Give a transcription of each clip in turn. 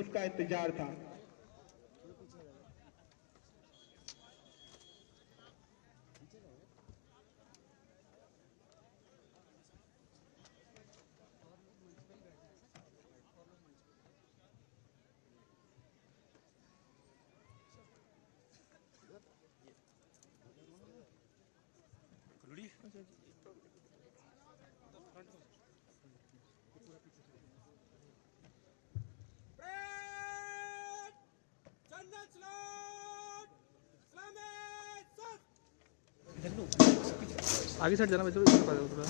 उनका इंतजार था। आगे साइड जाना, इधर इधर आ जाओ थोड़ा।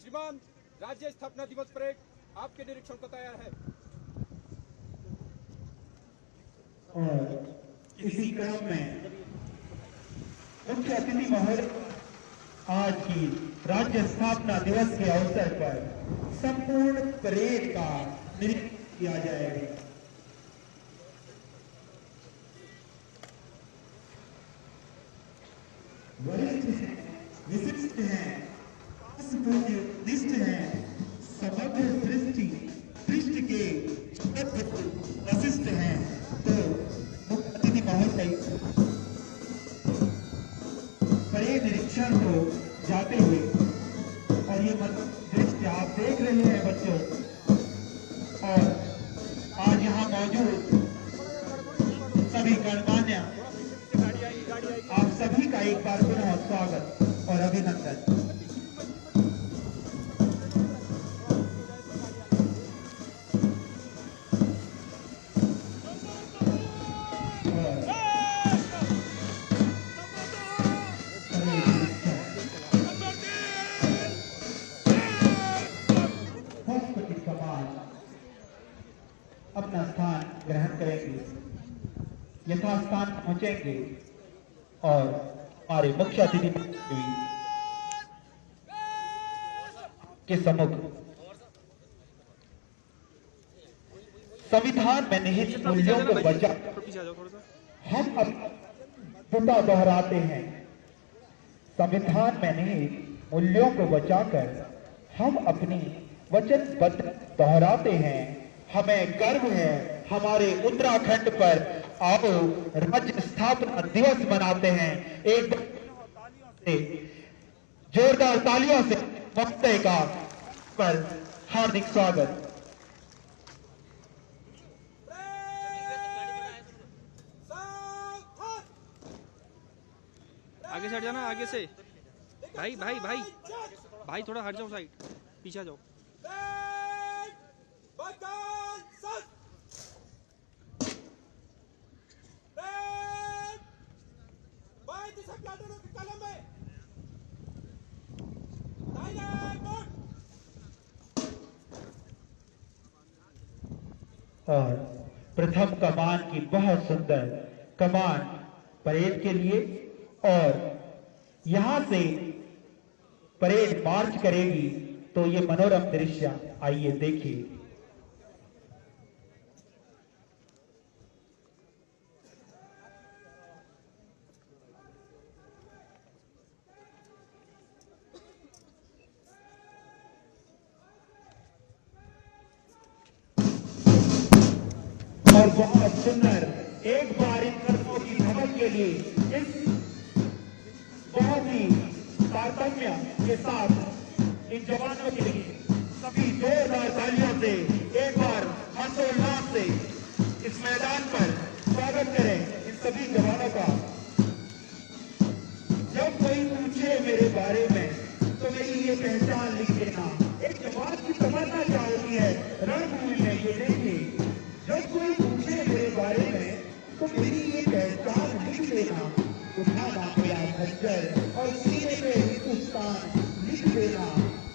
श्रीमान, राज्य स्थापना दिवस परेड आपके निरीक्षण को तैयार है। और इसी क्रम में मुख्य अतिथि महोदय आज की राज्य स्थापना दिवस के अवसर पर संपूर्ण परेड का निरीक्षण किया जाएगा। वरिष्ठ हैं, विशिष्ट हैं, निष्ठ हैं, समग्र सृष्टि पृष्ठ के वशिष्ठ हैं। तो मुख्य अतिथि महोदय परेड निरीक्षण को जाते हुए, और ये दृश्य आप देख रहे हैं बच्चों, और आज यहाँ मौजूद सभी गणमान्य, आप सभी का एक बार पुनः स्वागत और अभिनंदन। अपना स्थान ग्रहण करेंगे, यथास्थान पहुंचेंगे और हमारे मुख्य अतिथि के सम्मुख संविधान में निहित मूल्यों को बचा हम पुनः दोहराते हैं। संविधान में निहित मूल्यों को बचाकर हम अपनी वचनबद्ध दोहराते हैं। हमें गर्व है हमारे उत्तराखंड पर। आओ राज्य स्थापना दिवस मनाते हैं। एक जोरदार तालियों से महोदय का पर हार्दिक स्वागत। आगे साइड जाना, आगे से भाई भाई भाई भाई थोड़ा हट जाओ, साइड पीछे आ जाओ। और प्रथम कमान की बहुत सुंदर कमान परेड के लिए, और यहां से परेड मार्च करेगी। तो ये मनोरम दृश्य आइए देखिए। और बहुत सुंदर, एक बार इन कर्मों की धमक के लिए इस बहुत ही तारतम्य के साथ इन जवानों के लिए सभी जोरदार तालियों से एक बार हर्षोल्लास से इस मैदान पर स्वागत करें इन सभी जवानों का। जब कोई पूछे मेरे बारे में तो मेरी ये पहचान लिख देना। एक जवान की तमन्ना क्या होती है रणभूमि में, ये देखिए। जब कोई पूछे मेरे बारे में तो मेरी ये पहचान लिख देना। उठाना मेरा खंजर और सीने पे हिंदुस्तान लिख देना।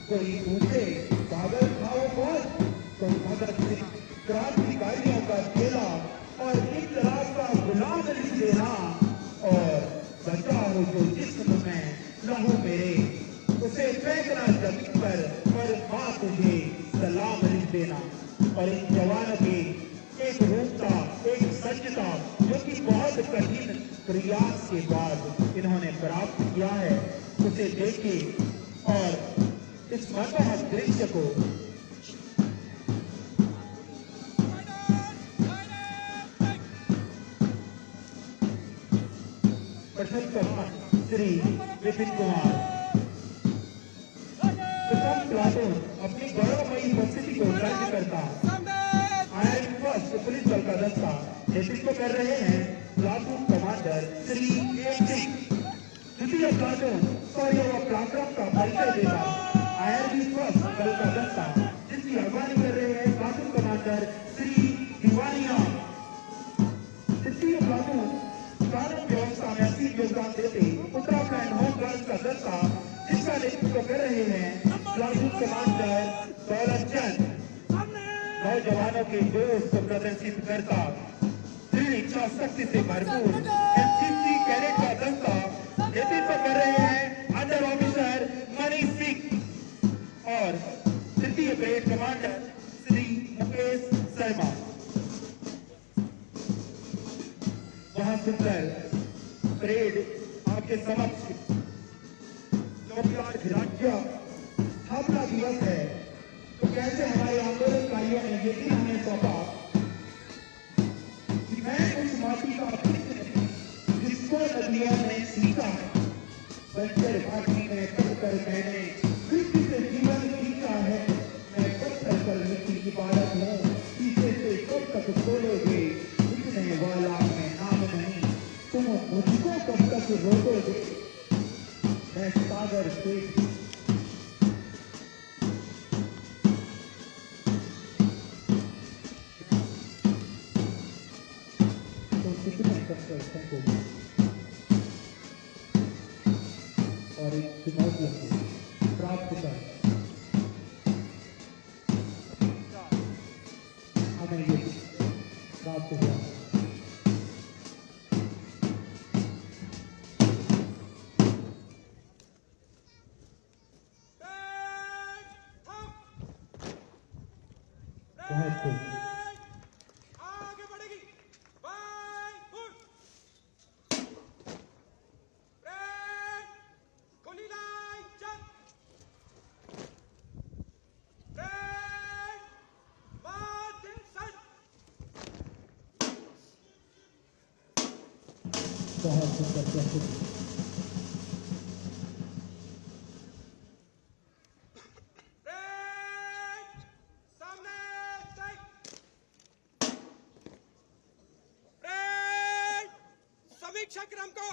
कोई पूछे पागल खाओ कौन तो भगत सिंह क्रांतिकारियों का खेला और एक रास्ता हो जो जिस्म में लहू मेरे, उसे फेंकना जमीन पर और माँ तुझे सलाम लिख देना। और इन जवानों की एक रूपता, एक सज्जता जो कि बहुत कठिन प्रयास के बाद इन्होंने प्राप्त किया है, उसे देखिए और इस मनमोहक दृश्य को प्रथम कमान श्री विपिन कुमार प्रथम प्लाटून अपनी गौरवमयी उपस्थिति को दर्ज करता आईआरबी फर्स्ट पुलिस बल का दस्ता नेतृत्व कर रहे हैं platoon commander Shri M Singh. द्वितीय प्लाटून शौर्य व पराक्रम का परिचय देता आईआरबी फर्स्ट बल का दस्ता, जिसकी अगवानी कर रहे हैं प्लाटून कमांडर श्री दीवानिया। तृतीय प्लाटून कानून व्यवस्था में असीम योगदान देते उत्तराखंड होम गार्ड का दस्ता, जिसका नेतृत्व कर रहे हैं प्लाटून कमांडर दौलत चंद। नौजवानों के जोश को प्रदर्शित करता दृढ़ इच्छा शक्ति से भरपूर एनसीसी कैडेट का दस्ता, नेतृत्व कर रहे हैं अंडर ऑफिसर मनीष सिंह और तृतीय ब्रिगेड कमांडर श्री मुकेश शर्मा। बहुत सुंदर परेड आपके समक्ष, क्योंकि आज राज्य स्थापना दिवस है, तो कैसे हमारे आंदोलनकारियों ने ये दिन हमें सौंपा कि मैं उस माटी का पुत्र जिसको नदियों ने सीखा है, बंजर घाटी में पढ़कर मैंने कृषि से जीवन सीखा है। मैं पत्थर पर मिट्टी की बालक हूँ, पीछे से कब तक बोलोगे लिखने वाला मैं नाम नहीं, तुम मुझको कब तक रोकोगे। मैं सागर से और इन चुनौतियों को प्राप्त कर हमें ये प्राप्त हुआ। बहुत खूब। आगे बढ़ेगी बाय गुड ब्रेक खुली लाइन चल ब्रेक मार्च सन। बहुत सुंदर प्रस्तुति। समीक्षा क्रम को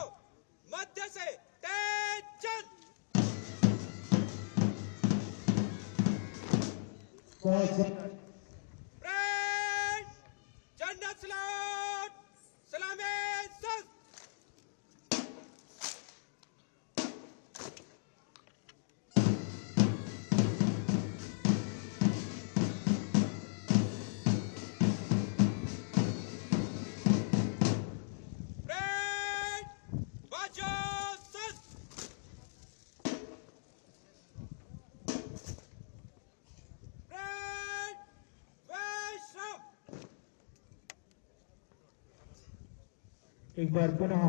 मध्य से तेज चल। बहुत सुंदर। ब्रेक जनरल स्लॉट सलामी सर। एक बार पुनः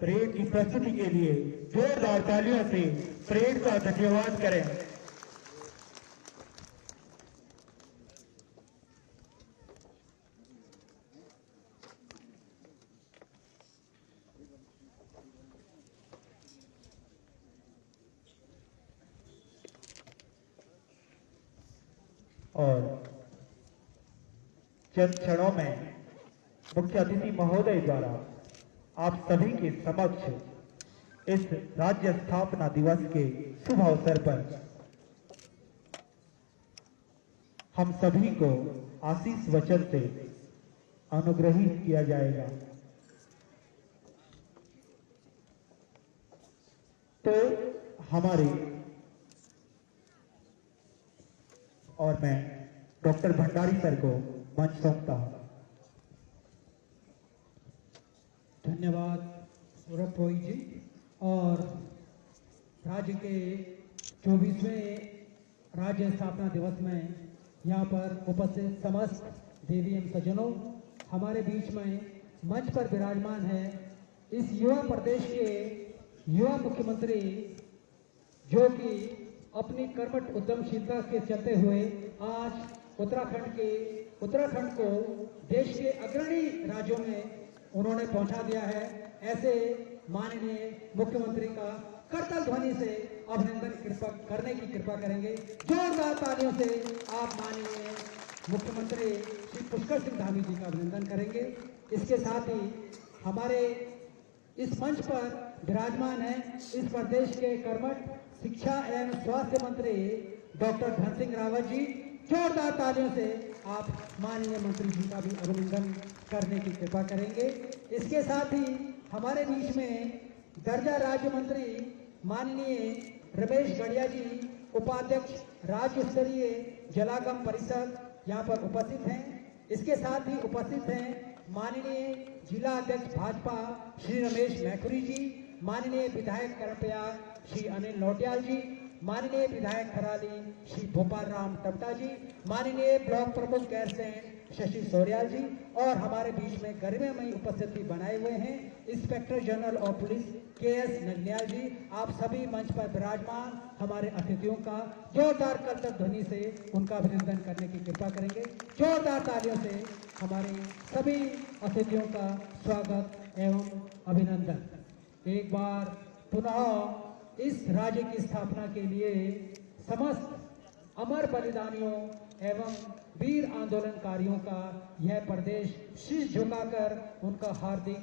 परेड की प्रस्तुति के लिए जोरदार तालियों से परेड का धन्यवाद करें। और चंद क्षणों में मुख्य अतिथि महोदय द्वारा आप सभी के समक्ष इस राज्य स्थापना दिवस के शुभ अवसर पर हम सभी को आशीष वचन से अनुग्रहित किया जाएगा। तो हमारे और मैं डॉक्टर भंडारी सर को मंच सौंपता हूं। धन्यवाद सौरभ भोई जी। और राज्य के 24वें राज्य स्थापना दिवस में यहाँ पर उपस्थित समस्त देवी एवं सज्जनों, हमारे बीच में मंच पर विराजमान है इस युवा प्रदेश के युवा मुख्यमंत्री, जो कि अपनी कर्मठ उद्यमशीलता के चलते हुए आज उत्तराखंड को देश के अग्रणी राज्यों में उन्होंने पहुंचा दिया है। ऐसे माननीय मुख्यमंत्री का करतल ध्वनि से अभिनंदन करने की कृपा करेंगे। जोरदार तालियों से आप माननीय मुख्यमंत्री श्री पुष्कर सिंह धामी जी का अभिनंदन करेंगे। इसके साथ ही हमारे इस मंच पर विराजमान है इस प्रदेश के कर्मठ शिक्षा एवं स्वास्थ्य मंत्री डॉक्टर धन सिंह रावत जी। जोरदार तालियों से आप माननीय मंत्री जी का भी अभिनंदन करने की कृपा करेंगे। इसके साथ ही हमारे बीच में दर्जा राज्य मंत्री माननीय रमेश गढ़िया जी, उपाध्यक्ष राज्य स्तरीय जलागम परिषद, यहाँ पर उपस्थित हैं। इसके साथ ही उपस्थित हैं माननीय जिला अध्यक्ष भाजपा श्री रमेश मैखुरी जी, माननीय विधायक करपयाग श्री अनिल नौटियाल जी, माननीय विधायक खराली श्री भोपाल राम टपटा जी, माननीय ब्लॉक प्रमुख गैरसैंण शशि सोरियाल जी, और हमारे बीच में गरिमामयी उपस्थिति बनाए हुए हैं inspector general of police KS नगनियाल जी। आप सभी मंच पर विराजमान हमारे अतिथियों का जोरदार करतल ध्वनि से उनका अभिनंदन करने की कृपा करेंगे। जोरदार तालियों से हमारे सभी अतिथियों का स्वागत एवं अभिनंदन। एक बार पुनः इस राज्य की स्थापना के लिए समस्त अमर बलिदानियों एवं वीर आंदोलनकारियों का यह प्रदेश शीश झुकाकर उनका हार्दिक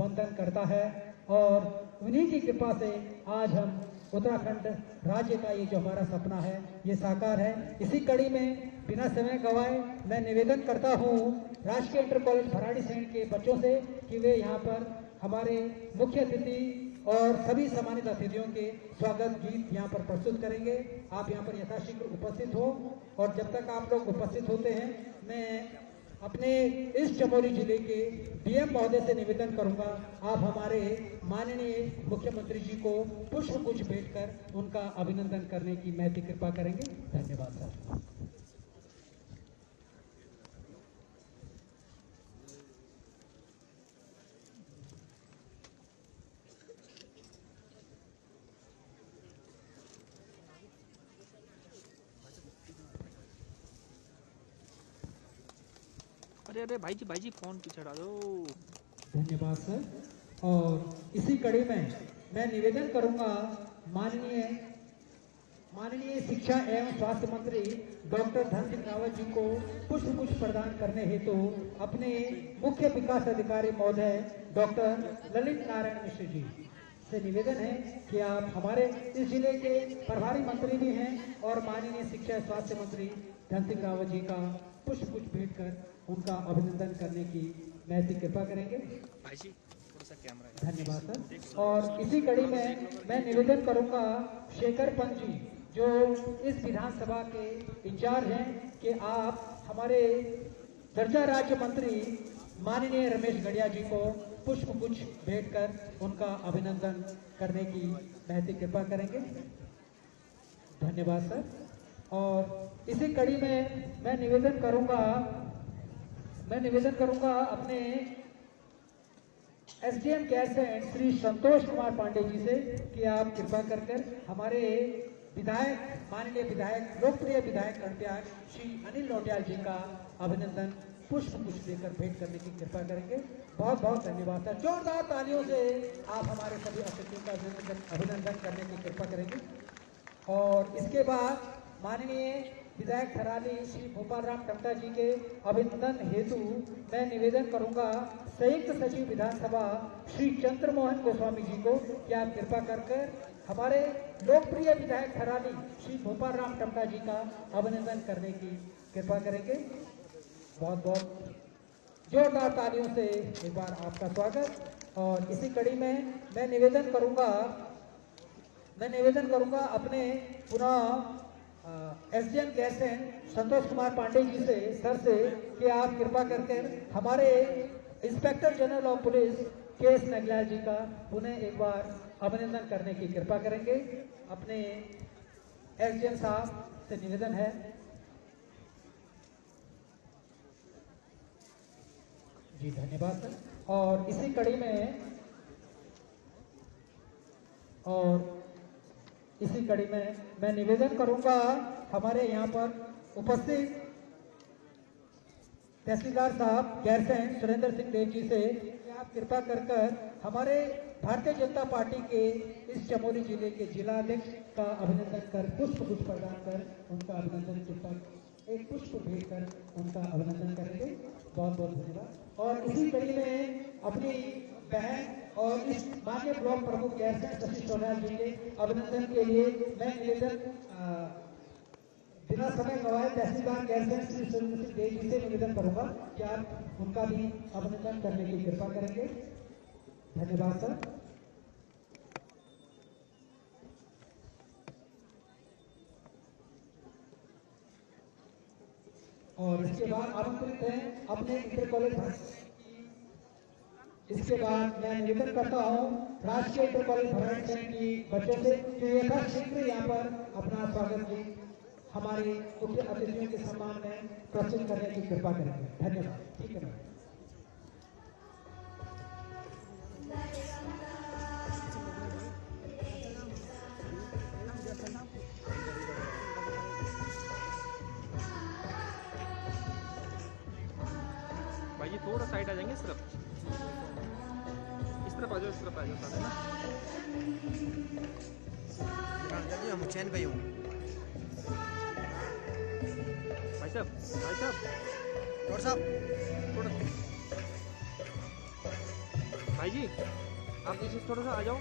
वंदन करता है, और उन्हीं की कृपा से आज हम उत्तराखंड राज्य का ये जो हमारा सपना है ये साकार है। इसी कड़ी में बिना समय गवाए मैं निवेदन करता हूँ राजकीय इंटर कॉलेज भराड़ीसैंण के बच्चों से कि वे यहाँ पर हमारे मुख्य अतिथि और सभी सम्मानित अतिथियों के स्वागत गीत यहाँ पर प्रस्तुत करेंगे। आप यहाँ पर यथाशीघ्र उपस्थित हो, और जब तक आप लोग उपस्थित होते हैं मैं अपने इस चमोली जिले के DM महोदय से निवेदन करूंगा, आप हमारे माननीय मुख्यमंत्री जी को पुष्पगुच्छ भेंट कर उनका अभिनंदन करने की महती कृपा करेंगे। धन्यवाद सर। अरे अरे भाई जी फोन पीछे हटा दो। धन्यवाद सर। और इसी कड़ी में मैं निवेदन करूंगा माननीय शिक्षा एवं स्वास्थ्य मंत्री डॉक्टर धन सिंह रावत जी को पुष्पगुच्छ प्रदान करने हेतु अपने मुख्य विकास अधिकारी महोदय डॉक्टर ललित नारायण मिश्र जी से निवेदन है कि आप हमारे इस जिले के प्रभारी मंत्री भी हैं और माननीय शिक्षा एवं स्वास्थ्य मंत्री धन सिंह रावत जी का पुष्पगुच्छ भेंट कर उनका अभिनंदन करने की महती कृपा करेंगे। भाई जी थोड़ा सा कैमरा। धन्यवाद सर। और इसी कड़ी में मैं निवेदन करूंगा शेखर पंत जी, जो इस विधानसभा के इंचार्ज हैं, कि आप हमारे दर्जा राज्य मंत्री माननीय रमेश गढ़िया जी को पुष्पगुच्छ भेंट कर उनका अभिनंदन करने की महती कृपा करेंगे। धन्यवाद सर। और इसी कड़ी में मैं निवेदन करूंगा अपने SDM गैरसैंण श्री संतोष कुमार पांडे जी से कि आप कृपा कर हमारे माननीय विधायक लोकप्रिय विधायक कर्णत्याग श्री अनिल नौटियाल जी का अभिनंदन पुष्पगुच्छ देकर भेंट करने की कृपा करेंगे। बहुत बहुत धन्यवाद सर। जोरदार तालियों से आप हमारे सभी अतिथियों का अभिनंदन करने की कृपा करेंगे। और इसके बाद माननीय विधायक खराली श्री भोपाल राम टपटा जी के अभिनंदन हेतु मैं निवेदन करूंगा संयुक्त सचिव विधानसभा श्री चंद्रमोहन गोस्वामी जी को कि आप कृपा कर हमारे लोकप्रिय विधायक खराली श्री भोपाल राम टपटा जी का अभिनंदन करने की कृपा करेंगे। बहुत बहुत जोरदार तालियों से एक बार आपका स्वागत। और इसी कड़ी में मैं निवेदन करूंगा अपने पुनः SDM गैरसैंण संतोष कुमार पांडे जी सर से कि आप कृपा करके हमारे inspector general of police K S. Naglal ji का पुनः एक बार अभिनंदन करने की कृपा करेंगे। अपने एसडीएम साहब से निवेदन है। जी धन्यवाद सर। और इसी कड़ी में मैं निवेदन करूंगा हमारे यहाँ पर उपस्थित तहसीलदार साहब गैरसैंण सुरेंद्र सिंह देव जी से कि आप कृपा कर हमारे भारतीय जनता पार्टी के इस चमोली जिले के जिलाध्यक्ष का अभिनंदन कर पुष्प गुच्छ प्रदान कर उनका अभिनंदन कृपा एक पुष्प भेंट कर उनका अभिनंदन करेंगे। बहुत बहुत धन्यवाद। और इसी कड़ी में अपनी बहन और इस माननीय ब्लॉक प्रमुख गैरसैंण शशि सोनाल जी के अभिनंदन के लिए मैं निवेदन बिना समय गवाए तहसीलदार गैरसैंण श्री सुरेंद्र सिंह देव जी से निवेदन करूंगा कि आप उनका भी अभिनंदन करने की कृपा करेंगे। धन्यवाद सर। और इसके बाद आमंत्रित हैं अपने इंटर कॉलेज। इसके बाद मैं निवेदन करता हूं राष्ट्रीय इंटर कॉलेज भराड़ी संघ की बच्चों से कि यथाशीघ्र यहाँ पर अपना स्वागत जी हमारे मुख्य अतिथियों के सम्मान में प्रस्तुत करने की कृपा करेंगे। धन्यवाद। ठीक है मैम। भाई ये थोड़ा साइड आ जाएंगे इस तरफ आ जाओ, इस तरफ आ जाओ साथ में। जी हम चैन पे हूँ भाई साहब डॉक्टर साहब थोड़ा भाई जी आप पीछे थोड़ा सा आ जाओ।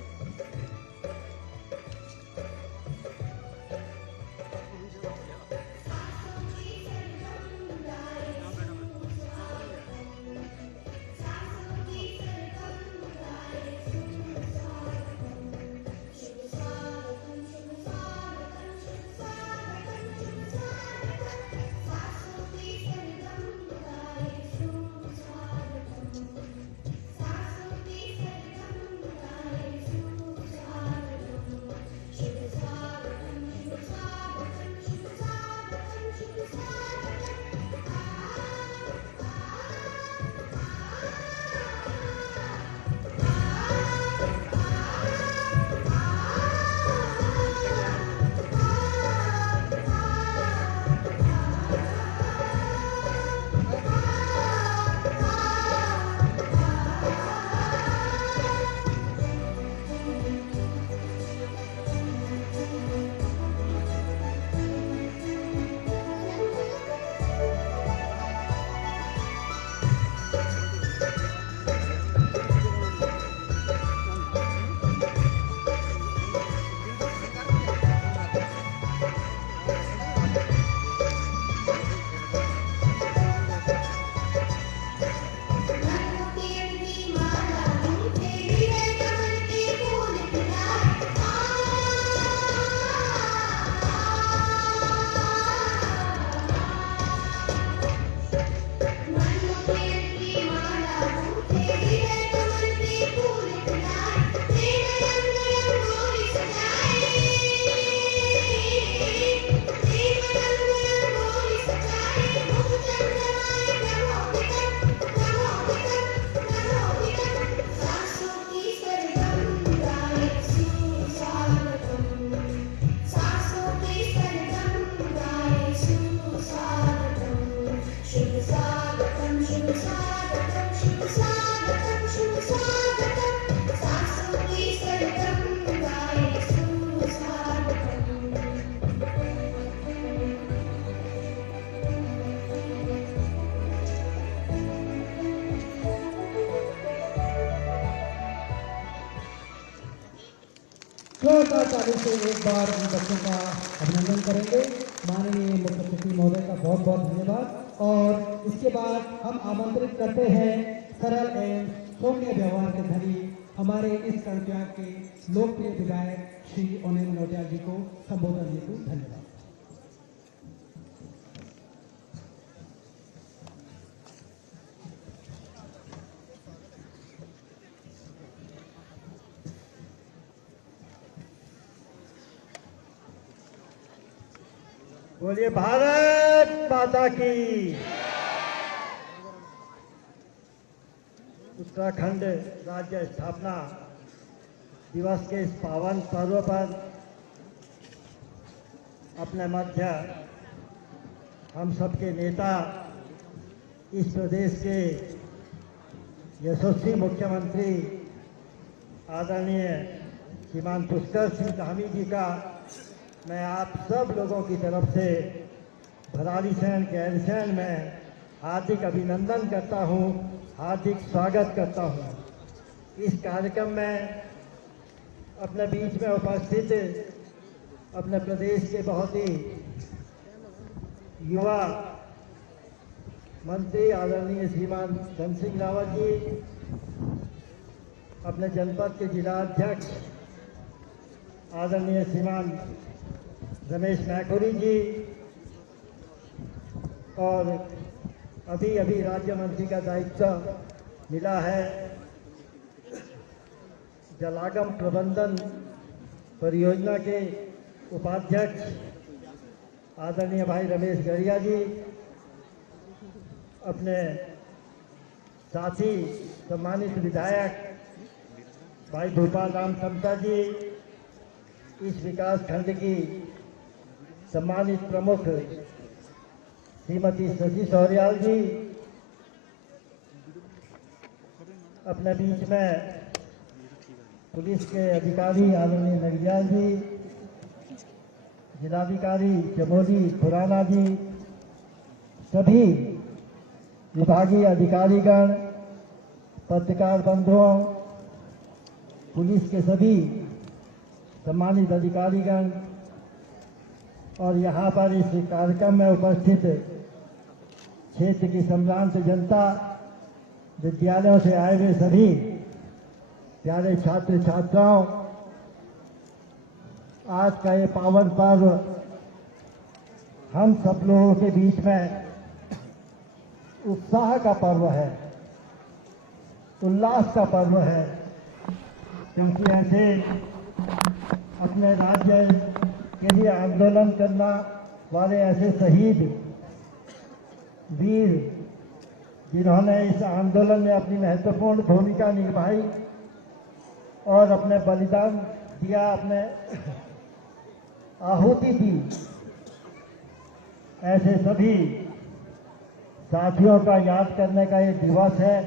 जोरदार ताली से एक बार उन बच्चों का अभिनंदन करेंगे। माननीय मुख्य सचिव महोदय का बहुत बहुत धन्यवाद। और इसके बाद हम आमंत्रित करते हैं सरल एवं सौम्य व्यवहार के धनी हमारे इस कर्मचारी के लोकप्रिय विधायक श्री अनिल नौटियाल जी को संबोधन हेतु धन्यवाद। बोलिए भारत माता की। उत्तराखंड राज्य स्थापना दिवस के इस पावन पर्व पर अपने मध्य हम सबके नेता, इस प्रदेश के यशस्वी मुख्यमंत्री आदरणीय श्रीमान पुष्कर सिंह धामी जी का मैं आप सब लोगों की तरफ से भराड़ीसैंण गैरसैंण में हार्दिक अभिनंदन करता हूं, हार्दिक स्वागत करता हूं। इस कार्यक्रम में अपने बीच में उपस्थित अपने प्रदेश के बहुत ही युवा मंत्री आदरणीय श्रीमान धन सिंह रावत जी, अपने जनपद के जिलाध्यक्ष आदरणीय श्रीमान रमेश मैखुरी जी, और अभी अभी राज्य मंत्री का दायित्व मिला है जलागम प्रबंधन परियोजना के उपाध्यक्ष आदरणीय भाई रमेश गरिया जी, अपने साथी सम्मानित विधायक भाई भूपाल राम समता जी, इस विकास खंड की सम्मानित प्रमुख श्रीमती शशि सौर्याल जी, अपने बीच में पुलिस के अधिकारी आदरणीय नगरियाल जी, जिलाधिकारी चमोली खुराना जी, सभी विभागीय अधिकारीगण, पत्रकार बंधुओं, पुलिस के सभी सम्मानित अधिकारीगण और यहाँ पर इस कार्यक्रम में उपस्थित क्षेत्र की सम्भ्रांत जनता, विद्यालयों से आए हुए सभी प्यारे छात्र छात्राओं, आज का ये पावन पर्व हम सब लोगों के बीच में उत्साह का पर्व है, उल्लास का पर्व है, क्योंकि ऐसे अपने राज्य के लिए आंदोलन करना वाले ऐसे शहीद वीर, जिन्होंने इस आंदोलन में अपनी महत्वपूर्ण भूमिका निभाई और अपने बलिदान दिया, अपने आहुति दी, ऐसे सभी साथियों का याद करने का ये दिवस है।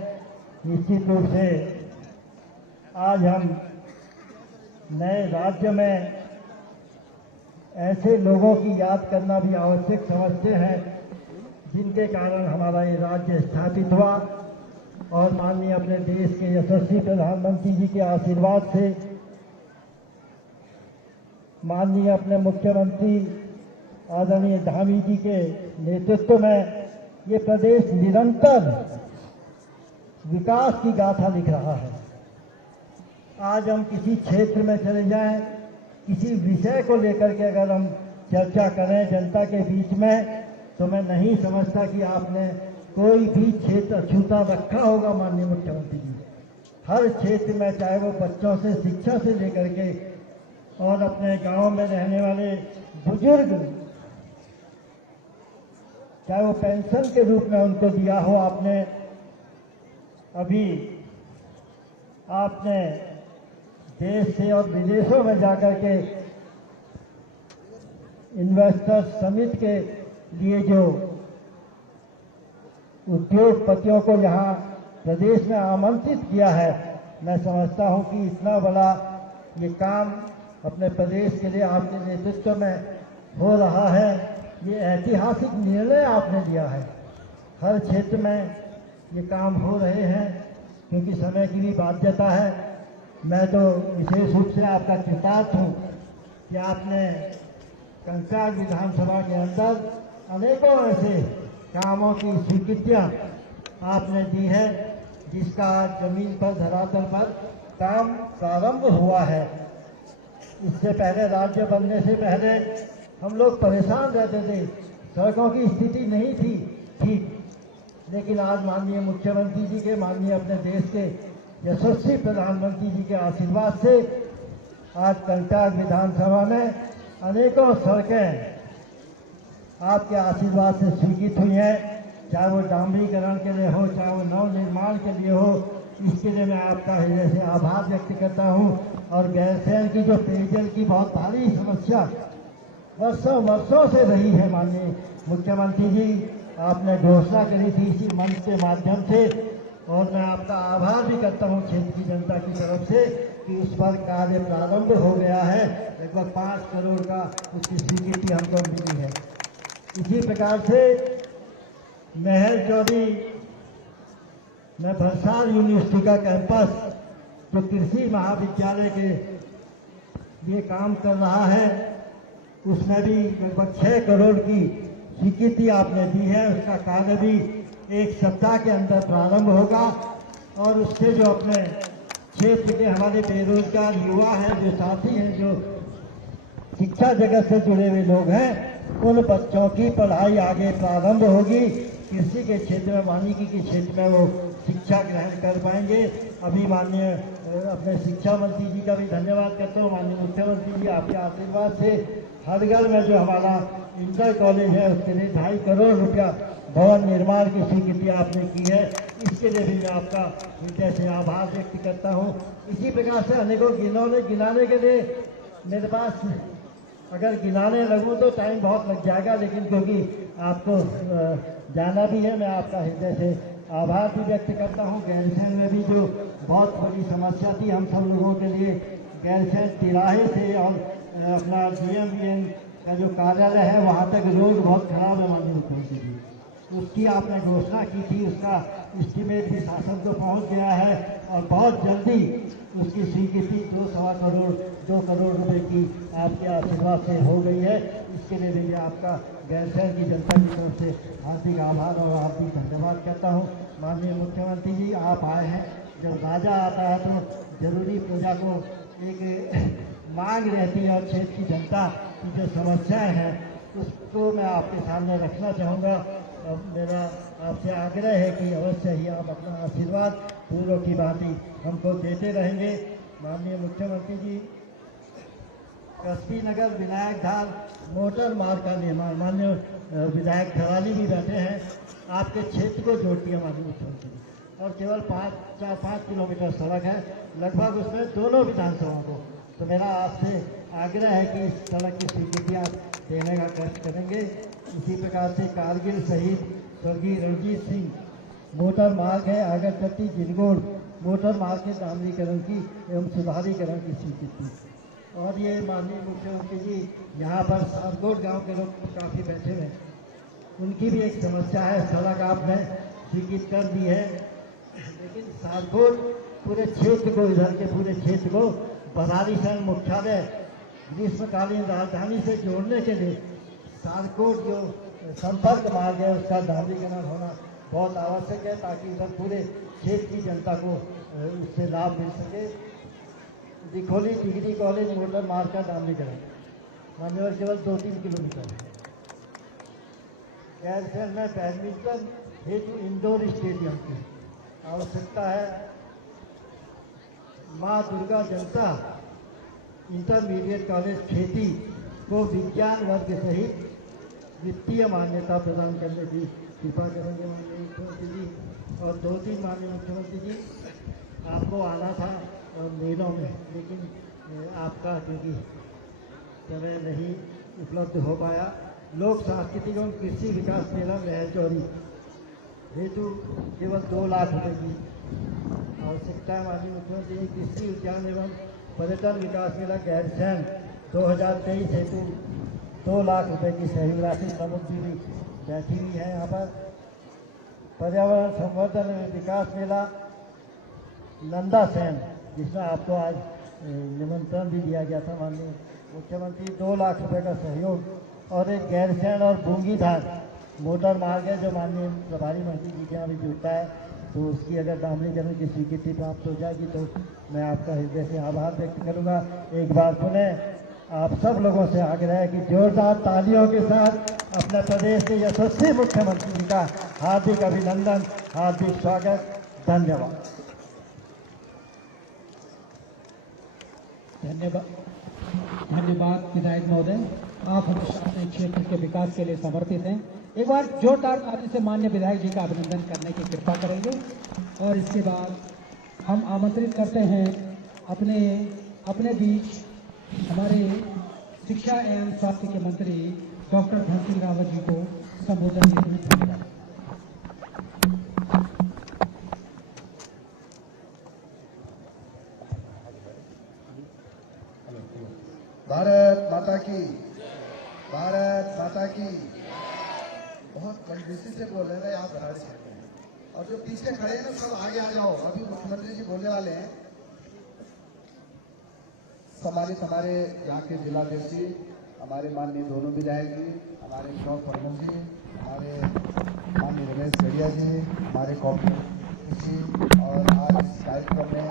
निश्चित रूप से आज हम नए राज्य में ऐसे लोगों की याद करना भी आवश्यक समझते हैं, जिनके कारण हमारा ये राज्य स्थापित हुआ और माननीय अपने देश के यशस्वी प्रधानमंत्री जी के आशीर्वाद से, माननीय अपने मुख्यमंत्री आदरणीय धामी जी के नेतृत्व में ये प्रदेश निरंतर विकास की गाथा लिख रहा है। आज हम किसी क्षेत्र में चले जाएं, किसी विषय को लेकर के अगर हम चर्चा करें जनता के बीच में, तो मैं नहीं समझता कि आपने कोई भी क्षेत्र अछूता रखा होगा माननीय मुख्यमंत्री जी। हर क्षेत्र में, चाहे वो बच्चों से शिक्षा से लेकर के और अपने गांव में रहने वाले बुजुर्ग, चाहे वो पेंशन के रूप में उनको दिया हो आपने, अभी आपने देश से और विदेशों में जाकर के इन्वेस्टर्स समिट के लिए जो उद्योगपतियों को यहाँ प्रदेश में आमंत्रित किया है, मैं समझता हूँ कि इतना बड़ा ये काम अपने प्रदेश के लिए आपके नेतृत्व में हो रहा है। ये ऐतिहासिक निर्णय आपने लिया है। हर क्षेत्र में ये काम हो रहे हैं, क्योंकि समय की भी बाध्यता है। मैं तो विशेष रूप से आपका कृतज्ञ हूँ कि आपने कंकराट विधानसभा के अंदर अनेकों ऐसे कामों की स्वीकृतियाँ आपने दी है, जिसका जमीन पर, धरातल पर काम प्रारंभ हुआ है। इससे पहले, राज्य बनने से पहले हम लोग परेशान रहते थे, सड़कों की स्थिति नहीं थी ठीक, लेकिन आज माननीय मुख्यमंत्री जी के, माननीय अपने देश के यशस्वी प्रधानमंत्री जी के आशीर्वाद से आज कंकराट विधानसभा में अनेकों सड़कें आपके आशीर्वाद से स्वीकृत हुई है, चाहे वो डामरीकरण के लिए हो, चाहे वो नव निर्माण के लिए हो। इसके लिए मैं आपका हृदय से आभार व्यक्त करता हूँ। और गैरसैंण की जो पेयजल की बहुत भारी समस्या वर्षों से रही है, माननीय मुख्यमंत्री जी आपने घोषणा करी थी इसी मंच के माध्यम से, और मैं आपका आभार भी करता हूँ क्षेत्र की जनता की तरफ से कि उस पर कार्य प्रारंभ हो गया है। लगभग 5 करोड़ का उसकी स्वीकृति हमको मिली है। इसी प्रकार से महल चौरी में भरसार यूनिवर्सिटी का कैंपस जो कृषि महाविद्यालय के लिए काम कर रहा है, उसमें भी लगभग 6 करोड़ की स्वीकृति आपने दी है। उसका कार्य भी 1 सप्ताह के अंदर प्रारंभ होगा और उससे जो अपने क्षेत्र के हमारे बेरोजगार युवा हैं, जो साथी हैं, जो शिक्षा जगत से जुड़े हुए लोग हैं, उन बच्चों की पढ़ाई आगे प्रारंभ होगी। कृषि के क्षेत्र में, वानिकी के क्षेत्र में वो शिक्षा ग्रहण कर पाएंगे। अभी माननीय अपने शिक्षा मंत्री जी का भी धन्यवाद करता हूँ। माननीय मुख्यमंत्री जी आपके आशीर्वाद से हरगढ़ में जो हमारा इंटर कॉलेज है उसके लिए 2.5 करोड़ रुपया भवन निर्माण की स्वीकृति आपने की है। इसके लिए भी मैं आपका हृदय से आभार व्यक्त करता हूँ। इसी प्रकार से अनेकों गिनाने के लिए मेरे पास अगर गिनाने लगूँ तो टाइम बहुत लग जाएगा, लेकिन क्योंकि आपको जाना भी है, मैं आपका हृदय से आभार भी व्यक्त करता हूँ। गैरसैंण में भी जो बहुत बड़ी समस्या थी हम सब लोगों के लिए, गैरसैंण तिराहे से और अपना GMBN का जो कार्यालय है वहाँ तक रोड बहुत खराब है माननीय मुख्यमंत्री जी, उसकी आपने घोषणा की थी। उसका एस्टीमेट भी शासन को पहुँच गया है और बहुत जल्दी उसकी स्वीकृति 2 करोड़ रुपए की आपके आशीर्वाद से हो गई है। इसके लिए भी मैं आपका गैरसैंण की जनता की तरफ से हार्दिक आभार और हार्दिक धन्यवाद करता हूँ। माननीय मुख्यमंत्री जी आप आए हैं, जब राजा आता है तो जरूरी प्रजा को एक मांग रहती है और क्षेत्र की जनता की जो समस्याएं हैं उसको मैं आपके सामने रखना चाहूँगा। मेरा आपसे आग्रह है कि अवश्य ही आप अपना आशीर्वाद पूर्व की भांति हमको देते रहेंगे। माननीय मुख्यमंत्री जी, कस्बी नगर विनायक धार मोटर मार्ग का निर्माण, माननीय विधायक खराली भी बैठे हैं, आपके क्षेत्र को जोड़ती है माननीय मुख्यमंत्री जी, और केवल 4-5 किलोमीटर सड़क है, लगभग उसमें दोनों विधानसभाओं को। तो मेरा आपसे आग्रह है कि इस सड़क की स्वीकृति आप देने का कष्ट करेंगे। इसी प्रकार से कारगिल शहीद स्वर्गीय रणजीत सिंह मोटर मार्ग है, आगरचट्टी जिलगोड़ मोटर मार्ग के डामरीकरण की एवं सुधारीकरण की स्वीकृति। और ये माननीय मुख्यमंत्री जी यहाँ पर सारकोट गांव के लोग काफ़ी बैठे हुए हैं, उनकी भी एक समस्या है। सड़क आपने स्वीकृत कर दी है, लेकिन सारकोट पूरे क्षेत्र को, इधर के पूरे क्षेत्र को बदारीशरण मुख्यालय ग्रीष्मकालीन राजधानी से जोड़ने के लिए सारकोट जो संपर्क मार्ग है उसका डामरीकरण होना बहुत आवश्यक है, ताकि इधर पूरे क्षेत्र की जनता को उससे लाभ मिल सके। दिखोली डिग्री कॉलेज मोटर मार्ग का डामरीकरण मान्यवर केवल 2-3 किलोमीटर है। गैरसैंण में बैडमिंटन हेतु इंडोर स्टेडियम की आवश्यकता है। माँ दुर्गा जनता इंटरमीडिएट कॉलेज खेती को विज्ञान वर्ग सहित वित्तीय मान्यता प्रदान करने की कृपा करेंगे माननीय मुख्यमंत्री जी। और 2-3 माननीय मुख्यमंत्री जी आपको आना था मेलों में, लेकिन आपका क्योंकि समय नहीं उपलब्ध हो पाया। लोक सांस्कृतिक एवं कृषि विकास मेला महल चौरी हेतु केवल 2 लाख रुपये की आवश्यकता है माननीय मुख्यमंत्री जी। कृषि उद्यान एवं पर्यटन विकास मेला गैरसैंण 2023 हेतु 2 लाख रुपए की सहयोग राशि प्रमुख जी भी बैठी हुई है यहाँ पर। पर्यावरण संवर्धन एवं विकास मेला नंदा सैन, जिसमें आपको आज निमंत्रण भी दिया गया था माननीय मुख्यमंत्री, 2 लाख रुपए का सहयोग। और एक गैरसैंण और बूंगीधार मोटर मार्ग है जो माननीय प्रभारी मंत्री जी के यहाँ भी जुड़ता है, तो उसकी अगर डामरीकरण की स्वीकृति प्राप्त हो जाएगी तो मैं आपका हृदय से आभार व्यक्त करूँगा। एक बार पुनः आप सब लोगों से आग्रह है कि जोरदार तालियों के साथ अपने प्रदेश के यशस्वी मुख्यमंत्री जी का हार्दिक अभिनंदन, हार्दिक स्वागत। धन्यवाद। धन्यवाद विधायक महोदय। आप हमेशा अपने क्षेत्र के विकास के लिए समर्पित हैं। एक बार जोरदार ताली से माननीय विधायक जी का अभिनंदन करने की कृपा करेंगे। और इसके बाद हम आमंत्रित करते हैं अपने बीच हमारे शिक्षा एवं स्वास्थ्य के मंत्री डॉक्टर धन सिंह रावत जी को संबोधन के लिए धन्यवाद। भारत माता की, भारत माता की। बहुत कंजूसी से बोल रहे हैं आप बना सकते हैं। और जो पीछे खड़े हैं ना सब आगे आ जाओ, अभी मुख्यमंत्री जी बोलने वाले हैं। सम्मानित हमारे यहाँ के जिलाध्यक्ष जी, हमारे माननीय दोनों विधायक जी, हमारे ब्लॉक प्रमुख जी, हमारे माननीय रमेश गढ़िया जी, हमारे कॉर्पोरेटर जी, और आज इस कार्यक्रम में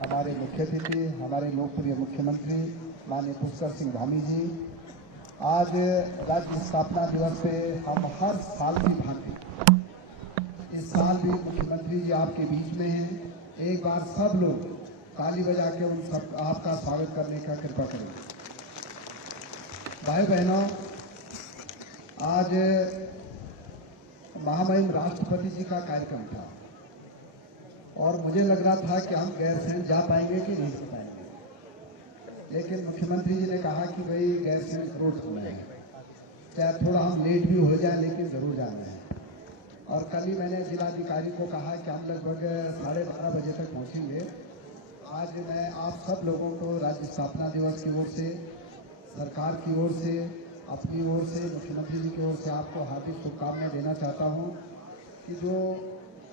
हमारे मुख्य अतिथि हमारे लोकप्रिय मुख्यमंत्री माननीय पुष्कर सिंह धामी जी। आज राज्य स्थापना दिवस पे हम हर साल की भांति इस साल भी मुख्यमंत्री जी आपके बीच में हैं। एक बार सब लोग ताली बजा के उन सब आपका स्वागत करने का कृपा करें। भाई बहनों, आज महामहिम राष्ट्रपति जी का कार्यक्रम था और मुझे लग रहा था कि हम गैरसैंण जा पाएंगे कि नहीं जा पाएंगे, लेकिन मुख्यमंत्री जी ने कहा कि भाई गैरसैंण जरूर होना है, चाहे थोड़ा हम लेट भी हो जाए लेकिन जरूर जाना है। और कल ही मैंने जिलाधिकारी को कहा कि हम लगभग 12:30 बजे तक पहुंचेंगे। आज मैं आप सब लोगों को राज्य स्थापना दिवस की ओर से, सरकार की ओर से, अपनी ओर से, मुख्यमंत्री जी की ओर से आपको हार्दिक शुभकामनाएं देना चाहता हूं कि जो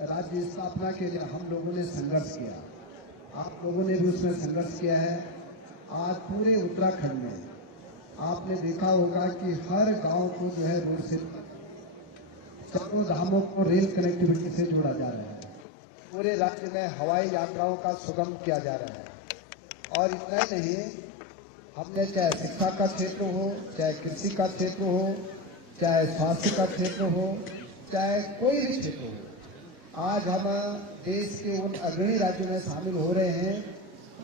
राज्य स्थापना के लिए हम लोगों ने संघर्ष किया, आप लोगों ने भी उसमें संघर्ष किया है। आज पूरे उत्तराखंड में आपने देखा होगा कि हर गांव को जो है रोड से, चारों धामों को रेल कनेक्टिविटी से जोड़ा जा रहा है। पूरे राज्य में हवाई यात्राओं का सुगम किया जा रहा है। और इतना ही नहीं, हमने चाहे शिक्षा का क्षेत्र हो, चाहे कृषि का क्षेत्र हो, चाहे स्वास्थ्य का क्षेत्र हो, चाहे कोई भी क्षेत्र हो, आज हम देश के उन अग्रणी राज्यों में शामिल हो रहे हैं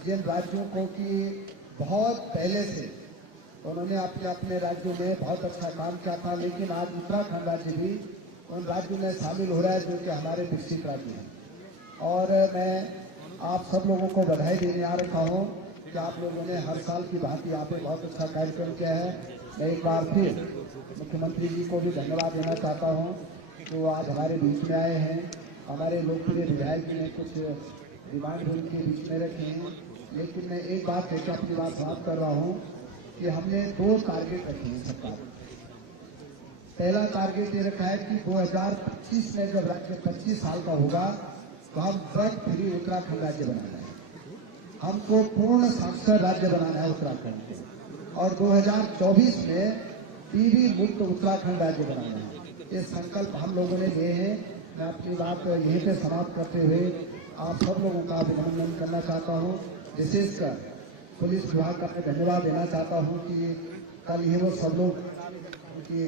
जिन राज्यों को कि बहुत पहले से उन्होंने अपने अपने राज्यों में बहुत अच्छा काम किया था, लेकिन आज उत्तराखंड राज्य भी उन राज्यों में शामिल हो रहा है जो कि हमारे विकसित राज्य हैं। और मैं आप सब लोगों को बधाई देने आ रखा हूँ कि आप लोगों ने हर साल की भांति यहाँ पे बहुत अच्छा कार्यक्रम किया है। मैं एक बार फिर मुख्यमंत्री जी को भी धन्यवाद देना चाहता हूँ जो आज हमारे बीच में आए हैं। हमारे लोकप्रिय विधायक जी ने कुछ डिमांड भी उनके बीच में रखे हैं, लेकिन मैं एक बात कहकर अपनी बात समाप्त कर रहा हूँ कि हमने 2 टारगेट रखे हैं सरकार। पहला टारगेट ये रखा है कि 2025 में जब राज्य 25 साल का होगा तो हम ड्रग फ्री उत्तराखंड राज्य बनाना है। हमको पूर्ण साक्षर राज्य बनाना है उत्तराखंड को, और 2024 में टीबी मुक्त उत्तराखंड राज्य बनाना है। ये संकल्प हम लोगों ने लिए हैं। मैं अपनी बात यहीं पे समाप्त करते हुए आप सब लोगों का अभिनंदन करना चाहता हूँ। विशेषकर पुलिस विभाग का मैं धन्यवाद देना चाहता हूँ कि कल ही वो सब लोग उनकी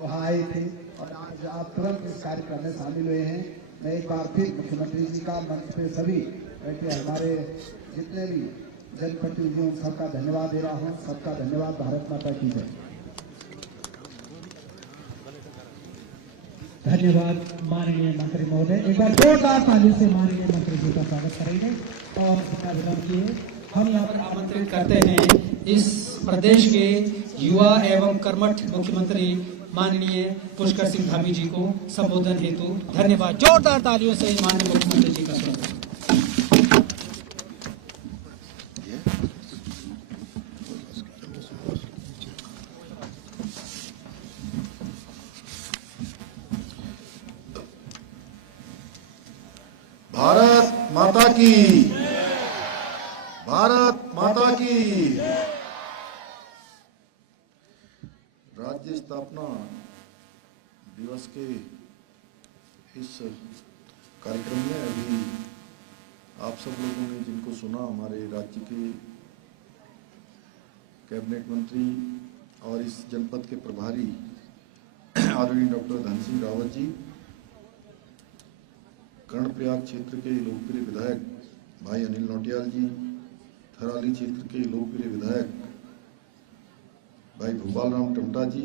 वहाँ आए थे और आज आप तुरंत इस कार्यक्रम में शामिल हुए हैं। मैं एक बार फिर मुख्यमंत्री जी का मंच पे सभी बैठे हमारे जितने भी जनप्रतिनिधि उन सबका धन्यवाद दे रहा हूँ। सबका धन्यवाद। भारत माता की जय। धन्यवाद माननीय मंत्री महोदय। एक बार जोरदार ताली से माननीय मंत्री जी का स्वागत करेंगे। और हम यहाँ पर आमंत्रित करते हैं इस प्रदेश के युवा एवं कर्मठ मुख्यमंत्री माननीय पुष्कर सिंह धामी जी को संबोधन हेतु। धन्यवाद। जोरदार तालियों से माननीय मुख्यमंत्री जी का स्वागत। भारत माता की, भारत माता की। राज्य स्थापना दिवस के इस कार्यक्रम में अभी आप सब लोगों ने जिनको सुना, हमारे राज्य के कैबिनेट मंत्री और इस जनपद के प्रभारी आदरणीय डॉक्टर धन सिंह रावत जी, कर्णप्रयाग क्षेत्र के लोकप्रिय विधायक भाई अनिल नौटियाल जी, थराली क्षेत्र के लोकप्रिय विधायक भाई भूपाल राम टमटा जी,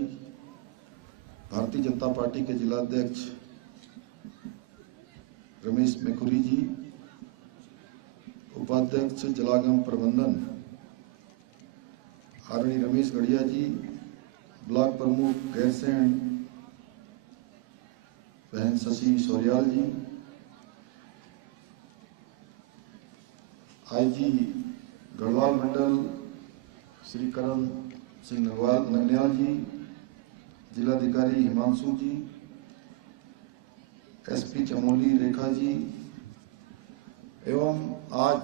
भारतीय जनता पार्टी के जिलाध्यक्ष रमेश मेखुरी जी, उपाध्यक्ष जलागम प्रबंधन आदरणीय रमेश गढ़िया जी, ब्लॉक प्रमुख गैरसैंण बहन शशि सौर्याल जी, आईजी गढ़वाल मंडल श्री करण सिंह नगनियाल जी, जिलाधिकारी हिमांशु जी, एसपी चमोली रेखा जी एवं आज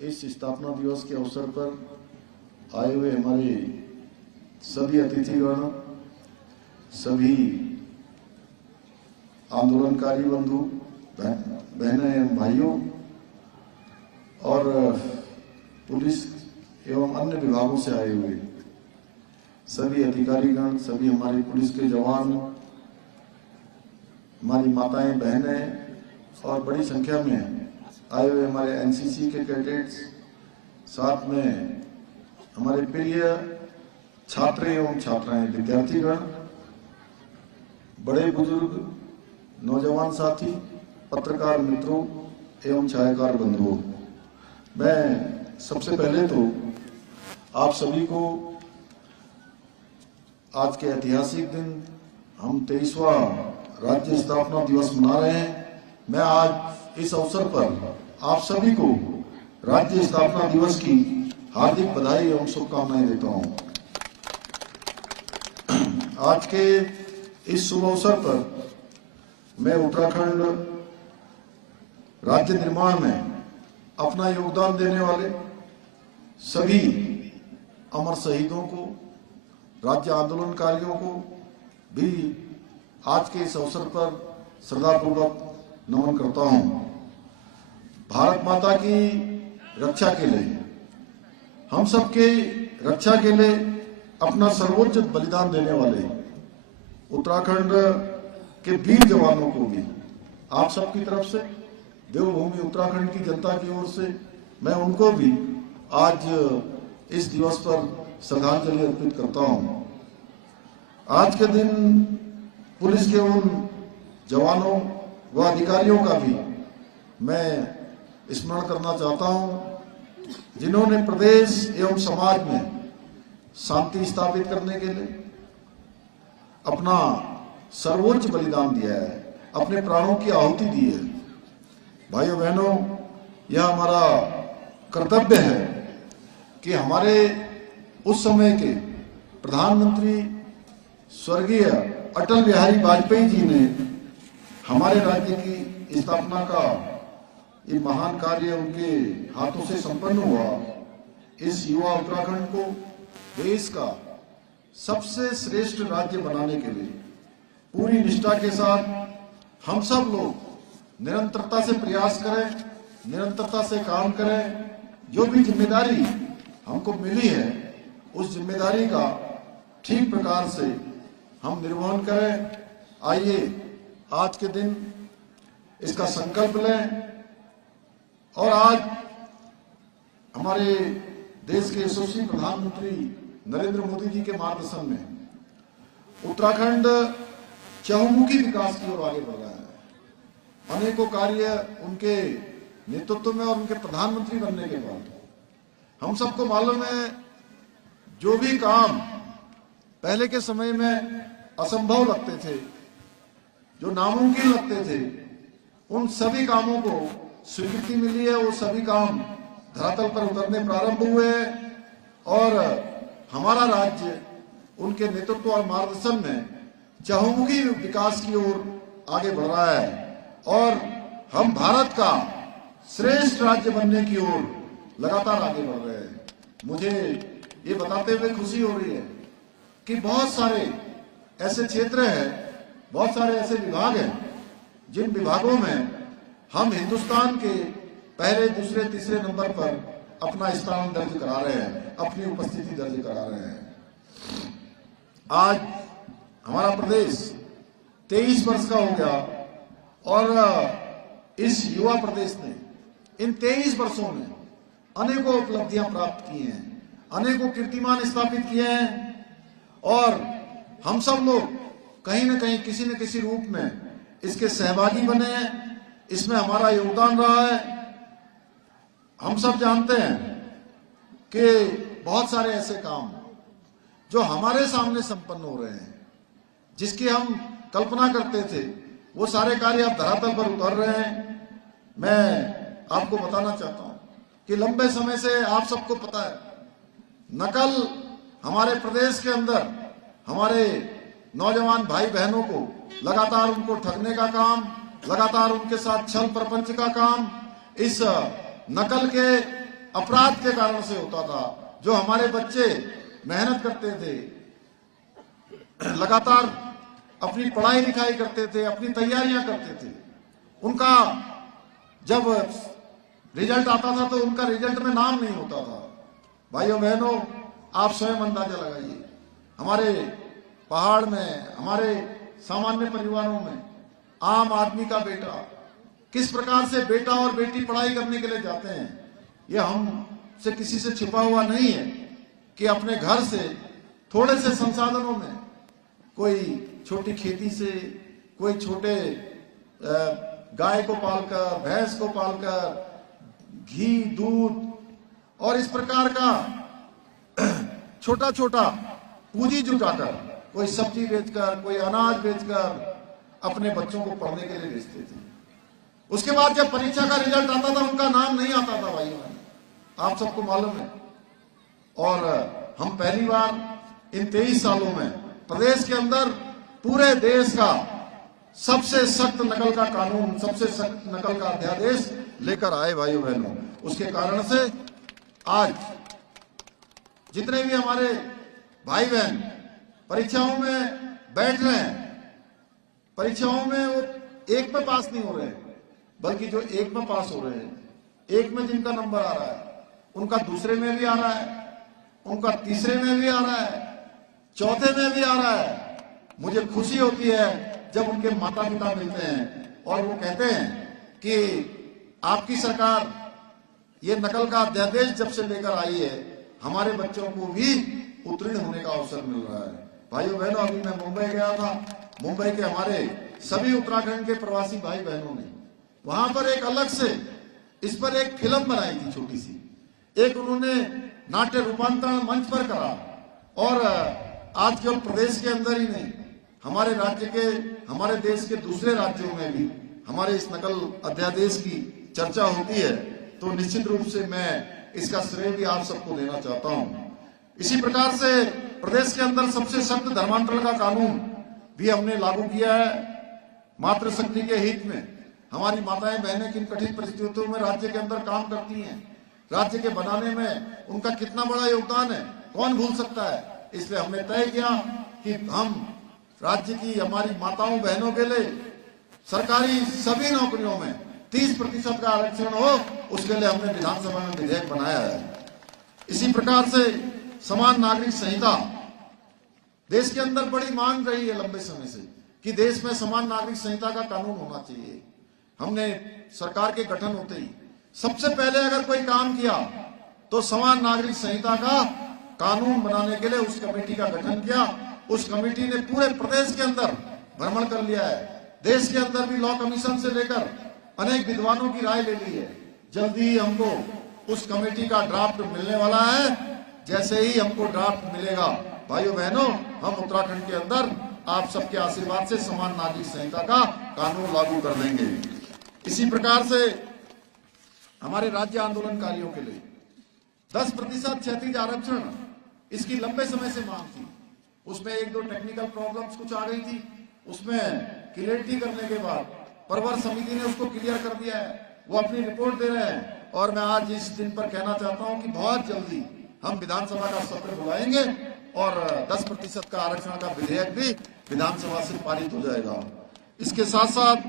इस स्थापना दिवस के अवसर पर आए हुए हमारे सभी अतिथिगण, सभी आंदोलनकारी बंधु बहनें एवं भाइयों और पुलिस एवं अन्य विभागों से आए हुए सभी अधिकारीगण, सभी हमारे पुलिस के जवान, हमारी माताएं बहनें और बड़ी संख्या में आए हुए हमारे एनसीसी के कैडेट्स, साथ में हमारे प्रिय छात्र एवं छात्राएं, विद्यार्थीगण, बड़े बुजुर्ग, नौजवान साथी, पत्रकार मित्रों एवं छायाकार बंधुओं, मैं सबसे पहले तो आप सभी को आज के ऐतिहासिक दिन हम 23वां राज्य स्थापना दिवस मना रहे हैं। मैं आज इस अवसर पर आप सभी को राज्य स्थापना दिवस की हार्दिक बधाई एवं शुभकामनाएं देता हूं। आज के इस शुभ अवसर पर मैं उत्तराखंड राज्य निर्माण में अपना योगदान देने वाले सभी अमर शहीदों को, राज्य आंदोलनकारियों को भी आज के इस अवसर पर श्रद्धापूर्वक नमन करता हूं। भारत माता की रक्षा के लिए, हम सबके रक्षा के लिए अपना सर्वोच्च बलिदान देने वाले उत्तराखंड के वीर जवानों को भी आप सबकी तरफ से, देवभूमि उत्तराखंड की जनता की ओर से मैं उनको भी आज इस दिवस पर श्रद्धांजलि अर्पित करता हूं। आज के दिन पुलिस के उन जवानों व अधिकारियों का भी मैं स्मरण करना चाहता हूं जिन्होंने प्रदेश एवं समाज में शांति स्थापित करने के लिए अपना सर्वोच्च बलिदान दिया है, अपने प्राणों की आहुति दी है। भाइयों बहनों, यह हमारा कर्तव्य है कि हमारे उस समय के प्रधानमंत्री स्वर्गीय अटल बिहारी वाजपेयी जी ने हमारे राज्य की स्थापना का ये महान कार्य उनके हाथों से संपन्न हुआ। इस युवा उत्तराखंड को देश का सबसे श्रेष्ठ राज्य बनाने के लिए पूरी निष्ठा के साथ हम सब लोग निरंतरता से प्रयास करें, निरंतरता से काम करें। जो भी जिम्मेदारी हमको मिली है उस जिम्मेदारी का ठीक प्रकार से हम निर्वहन करें। आइए आज के दिन इसका संकल्प लें और आज हमारे देश के यशस्वी प्रधानमंत्री नरेंद्र मोदी जी के मार्गदर्शन में उत्तराखंड चहुमुखी विकास की ओर आगे बढ़ रहा है। अनेकों कार्य उनके नेतृत्व में और उनके प्रधानमंत्री बनने के बाद हम सबको मालूम है, जो भी काम पहले के समय में असंभव लगते थे, जो नामुमकिन लगते थे, उन सभी कामों को स्वीकृति मिली है। वो सभी काम धरातल पर उतरने प्रारंभ हुए और हमारा राज्य उनके नेतृत्व और मार्गदर्शन में चहुमुखी विकास की ओर आगे बढ़ रहा है और हम भारत का श्रेष्ठ राज्य बनने की ओर लगातार आगे बढ़ रहे हैं। मुझे ये बताते हुए खुशी हो रही है कि बहुत सारे ऐसे क्षेत्र हैं, बहुत सारे ऐसे विभाग हैं जिन विभागों में हम हिंदुस्तान के पहले, दूसरे, तीसरे नंबर पर अपना स्थान दर्ज करा रहे हैं, अपनी उपस्थिति दर्ज करा रहे हैं। आज हमारा प्रदेश 23 वर्ष का हो गया और इस युवा प्रदेश ने इन 23 वर्षों में अनेकों उपलब्धियां प्राप्त की हैं, अनेकों कीर्तिमान स्थापित किए हैं और हम सब लोग कहीं न कहीं किसी न किसी रूप में इसके सहभागी बने हैं, इसमें हमारा योगदान रहा है। हम सब जानते हैं कि बहुत सारे ऐसे काम जो हमारे सामने संपन्न हो रहे हैं, जिसकी हम कल्पना करते थे, वो सारे कार्य अब धरातल पर उतर रहे हैं। मैं आपको बताना चाहता हूं कि लंबे समय से आप सबको पता है, नकल हमारे प्रदेश के अंदर हमारे नौजवान भाई बहनों को लगातार उनको ठगने का काम, लगातार उनके साथ छल प्रपंच का काम इस नकल के अपराध के कारण से होता था। जो हमारे बच्चे मेहनत करते थे, लगातार अपनी पढ़ाई लिखाई करते थे, अपनी तैयारियां करते थे, उनका जब रिजल्ट आता था तो उनका रिजल्ट में नाम नहीं होता था। भाइयों बहनों, आप स्वयं अंदाजा लगाइए, हमारे पहाड़ में, हमारे सामान्य परिवारों में आम आदमी का बेटा किस प्रकार से बेटा और बेटी पढ़ाई करने के लिए जाते हैं, यह हमसे किसी से छिपा हुआ नहीं है कि अपने घर से थोड़े से संसाधनों में, कोई छोटी खेती से, कोई छोटे गाय को पालकर, भैंस को पालकर, घी, दूध और इस प्रकार का छोटा छोटा पूंजी जुटाकर, कोई सब्जी बेचकर, कोई अनाज बेचकर अपने बच्चों को पढ़ने के लिए भेजते थे। उसके बाद जब परीक्षा का रिजल्ट आता था, उनका नाम नहीं आता था। भाइयों, आप सबको मालूम है। और हम पहली बार इन 23 सालों में प्रदेश के अंदर पूरे देश का सबसे सख्त नकल का कानून, सबसे सख्त नकल का अध्यादेश लेकर आए। भाइयों बहनों, उसके कारण से आज जितने भी हमारे भाई बहन परीक्षाओं में बैठ रहे हैं, परीक्षाओं में वो एक में पास नहीं हो रहे, बल्कि जो एक में पास हो रहे हैं, एक में जिनका नंबर आ रहा है, उनका दूसरे में भी आ रहा है, उनका तीसरे में भी आ रहा है, चौथे में भी आ रहा है। मुझे खुशी होती है जब उनके माता पिता मिलते हैं और वो कहते हैं कि आपकी सरकार ये नकल का अध्यादेश जब से लेकर आई है, हमारे बच्चों को भी उत्तीर्ण होने का अवसर मिल रहा है। भाइयों बहनों, अभी मैं मुंबई गया था। मुंबई के हमारे सभी उत्तराखंड के प्रवासी भाई बहनों ने वहां पर एक अलग से इस पर एक फिल्म बनाई थी, छोटी सी। एक उन्होंने नाट्य रूपांतरण मंच पर करा और आज केवल प्रदेश के अंदर ही नहीं, हमारे राज्य के, हमारे देश के दूसरे राज्यों में भी हमारे इस नकल अध्यादेश की चर्चा होती है। तो निश्चित रूप से मैं इसका श्रेय भी आप सबको देना चाहता हूं। इसी प्रकार से प्रदेश के अंदर सबसे सख्त धर्मांतरण का कानून भी हमने लागू किया है। मातृशक्ति के हित में हमारी माताएं बहनें किन कठिन परिस्थितियों में राज्य के अंदर काम करती हैं, राज्य के बनाने में उनका कितना बड़ा योगदान है, कौन भूल सकता है। इसलिए हमने तय किया कि हम राज्य की हमारी माताओं बहनों के लिए सरकारी सभी नौकरियों में 30% का आरक्षण हो, उसके लिए हमने विधानसभा में विधेयक बनाया है। इसी प्रकार से समान नागरिक संहिता, देश के अंदर बड़ी मांग रही है लंबे समय से कि देश में समान नागरिक संहिता का कानून होना चाहिए। हमने सरकार के गठन होते ही सबसे पहले अगर कोई काम किया तो समान नागरिक संहिता का कानून बनाने के लिए उस कमेटी का गठन किया। उस कमेटी ने पूरे प्रदेश के अंदर भ्रमण कर लिया है। देश के अंदर भी लॉ कमीशन से लेकर अनेक विद्वानों की राय ले ली है। जल्दी ही हमको उस कमेटी का ड्राफ्ट मिलने वाला है। जैसे ही हमको ड्राफ्ट मिलेगा, भाइयों बहनों, हम उत्तराखंड के अंदर आप सबके आशीर्वाद से समान नागरिक संहिता का कानून लागू कर देंगे। इसी प्रकार से हमारे राज्य आंदोलनकारियों के लिए 10% क्षैतिज आरक्षण, इसकी लंबे समय से मांग थी। उसमें एक दो टेक्निकल प्रॉब्लम्स कुछ आ गई थी, उसमें क्लियरिटी करने के बाद परवर समिति ने उसको क्लियर कर दिया है। वो अपनी रिपोर्ट दे रहे हैं और मैं आज इस दिन पर कहना चाहता हूं कि बहुत जल्दी हम विधानसभा का सत्र बुलाएंगे और 10% का आरक्षण का विधेयक भी विधानसभा से पारित हो जाएगा। इसके साथ साथ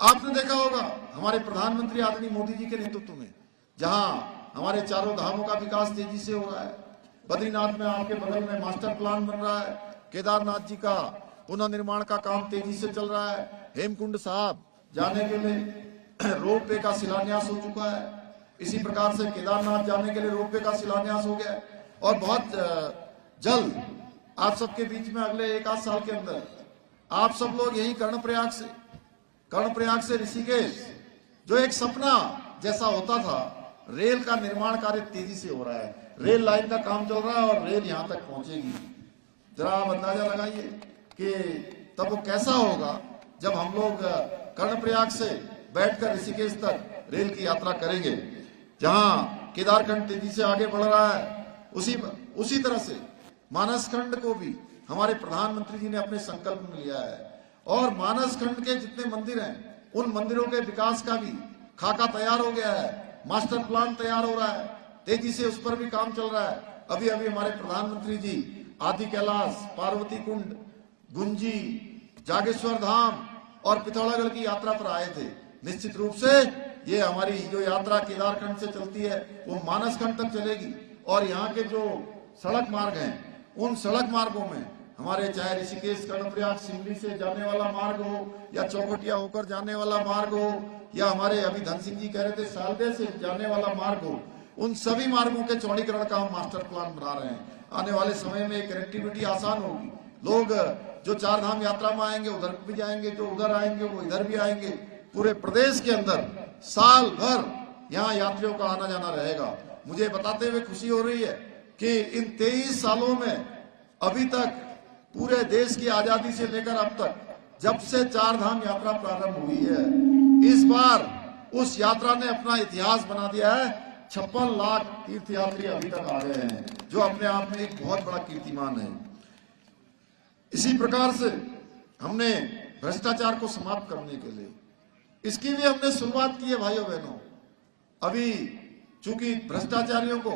आपने देखा होगा हमारे प्रधानमंत्री आदरणीय मोदी जी के नेतृत्व में जहां हमारे चारों धामों का विकास तेजी से हो रहा है। बद्रीनाथ में आपके बगल में मास्टर प्लान बन रहा है। केदारनाथ जी का पुनर्निर्माण का काम तेजी से चल रहा है। हेमकुंड साहब जाने के लिए रोप वे का शिलान्यास हो चुका है। इसी प्रकार से केदारनाथ जाने के लिए रोपवे का शिलान्यास हो गया है। और बहुत जल्द आप सबके बीच में अगले 1-8 साल के अंदर आप सब लोग यही कर्णप्रयाग से ऋषिकेश, जो एक सपना जैसा होता था, रेल का निर्माण कार्य तेजी से हो रहा है, रेल लाइन का काम चल रहा है और रेल यहां तक पहुंचेगी। जरा आप अंदाजा लगाइए कि तब वो कैसा होगा जब हम लोग कर्णप्रयाग से बैठकर ऋषिकेश तक रेल की यात्रा करेंगे। जहां केदारखंड तेजी से आगे बढ़ रहा है, उसी तरह से मानसखंड को भी हमारे प्रधानमंत्री जी ने अपने संकल्प में लिया है। और मानसखंड के जितने मंदिर हैं, उन मंदिरों के विकास का भी खाका तैयार हो गया है, मास्टर प्लान तैयार हो रहा है, तेजी से उस पर भी काम चल रहा है। अभी हमारे प्रधानमंत्री जी आदि कैलाश, पार्वती कुंड, गुंजी, जागेश्वर धाम और पिथौरागढ़ की यात्रा पर आए थे। निश्चित रूप से ये हमारी जो यात्रा केदारखंड से चलती है वो मानसखंड तक चलेगी। और यहाँ के जो सड़क मार्ग हैं, उन सड़क मार्गों में हमारे चाहे ऋषिकेश, कर्णप्रयाग, सिमली से जाने वाला मार्ग हो या चौखटिया होकर जाने वाला मार्ग हो या हमारे अभी धन सिंह जी कह रहे थे सालबे से जाने वाला मार्ग हो, उन सभी मार्गों के चौड़ीकरण का हम मास्टर प्लान बना रहे हैं। आने वाले समय में कनेक्टिविटी आसान होगी, लोग जो 4 धाम यात्रा में आएंगे उधर भी जाएंगे, जो उधर आएंगे वो इधर भी आएंगे। पूरे प्रदेश के अंदर साल भर यहाँ यात्रियों का आना जाना रहेगा। मुझे बताते हुए खुशी हो रही है कि इन 23 सालों में अभी तक पूरे देश की आजादी से लेकर अब तक जब से 4 धाम यात्रा प्रारंभ हुई है, इस बार उस यात्रा ने अपना इतिहास बना दिया है। 56 लाख तीर्थयात्री अभी तक आ गए हैं, जो अपने आप में एक बहुत बड़ा कीर्तिमान है। इसी प्रकार से हमने भ्रष्टाचार को समाप्त करने के लिए इसकी भी हमने शुरुआत की है भाइयों बहनों। अभी चूंकि भ्रष्टाचारियों को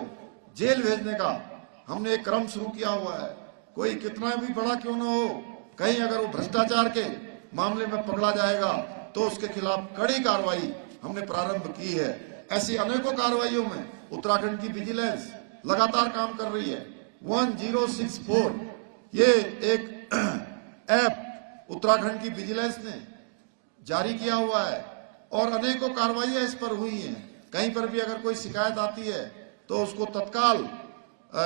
जेल भेजने का हमने एक क्रम शुरू किया हुआ है। कोई कितना भी बड़ा क्यों न हो, कहीं अगर वो भ्रष्टाचार के मामले में पकड़ा जाएगा तो उसके खिलाफ कड़ी कार्रवाई हमने प्रारंभ की है। ऐसी अनेकों कार्रवाइयों में उत्तराखंड की विजिलेंस लगातार काम कर रही है। 1064 ये एक ऐप उत्तराखंड की विजिलेंस ने जारी किया हुआ है और अनेकों कार्रवाइयां इस पर हुई हैं। कहीं पर भी अगर कोई शिकायत आती है तो उसको तत्काल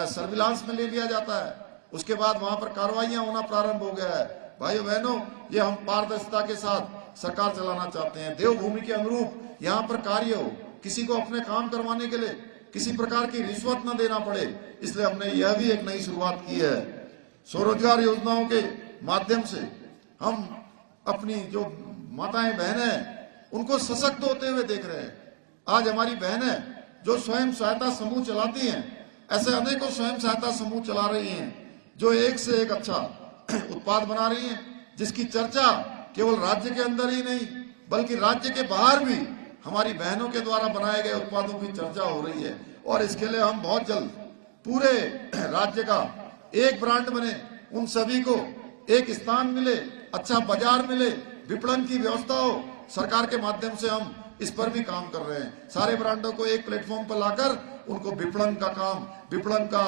सर्विलांस में ले लिया जाता है, उसके बाद वहां पर कार्रवाइयां होना प्रारंभ हो गया है। भाइयों बहनों, ये हम पारदर्शिता के साथ सरकार चलाना चाहते हैं। देवभूमि के अनुरूप यहाँ पर कार्य हो, किसी को अपने काम करवाने के लिए किसी प्रकार की रिश्वत न देना पड़े, इसलिए हमने यह भी एक नई शुरुआत की है। स्वरोजगार योजनाओं के माध्यम से हम अपनी जो माताएं बहनें हैं उनको सशक्त होते हुए देख रहे हैं। आज हमारी बहनें जो स्वयं सहायता समूह चलाती हैं, ऐसे अनेकों स्वयं सहायता समूह चला रही हैं जो एक से एक अच्छा उत्पाद बना रही हैं, जिसकी चर्चा केवल राज्य के अंदर ही नहीं बल्कि राज्य के बाहर भी हमारी बहनों के द्वारा बनाए गए उत्पादों की चर्चा हो रही है। और इसके लिए हम बहुत जल्द पूरे राज्य का एक ब्रांड बने, उन सभी को एक स्थान मिले, अच्छा बाजार मिले, विपणन की व्यवस्था हो। सरकार के माध्यम से हम इस पर भी काम कर रहे हैं। सारे ब्रांडों को एक प्लेटफॉर्म पर लाकर उनको विपणन का काम, विपणन का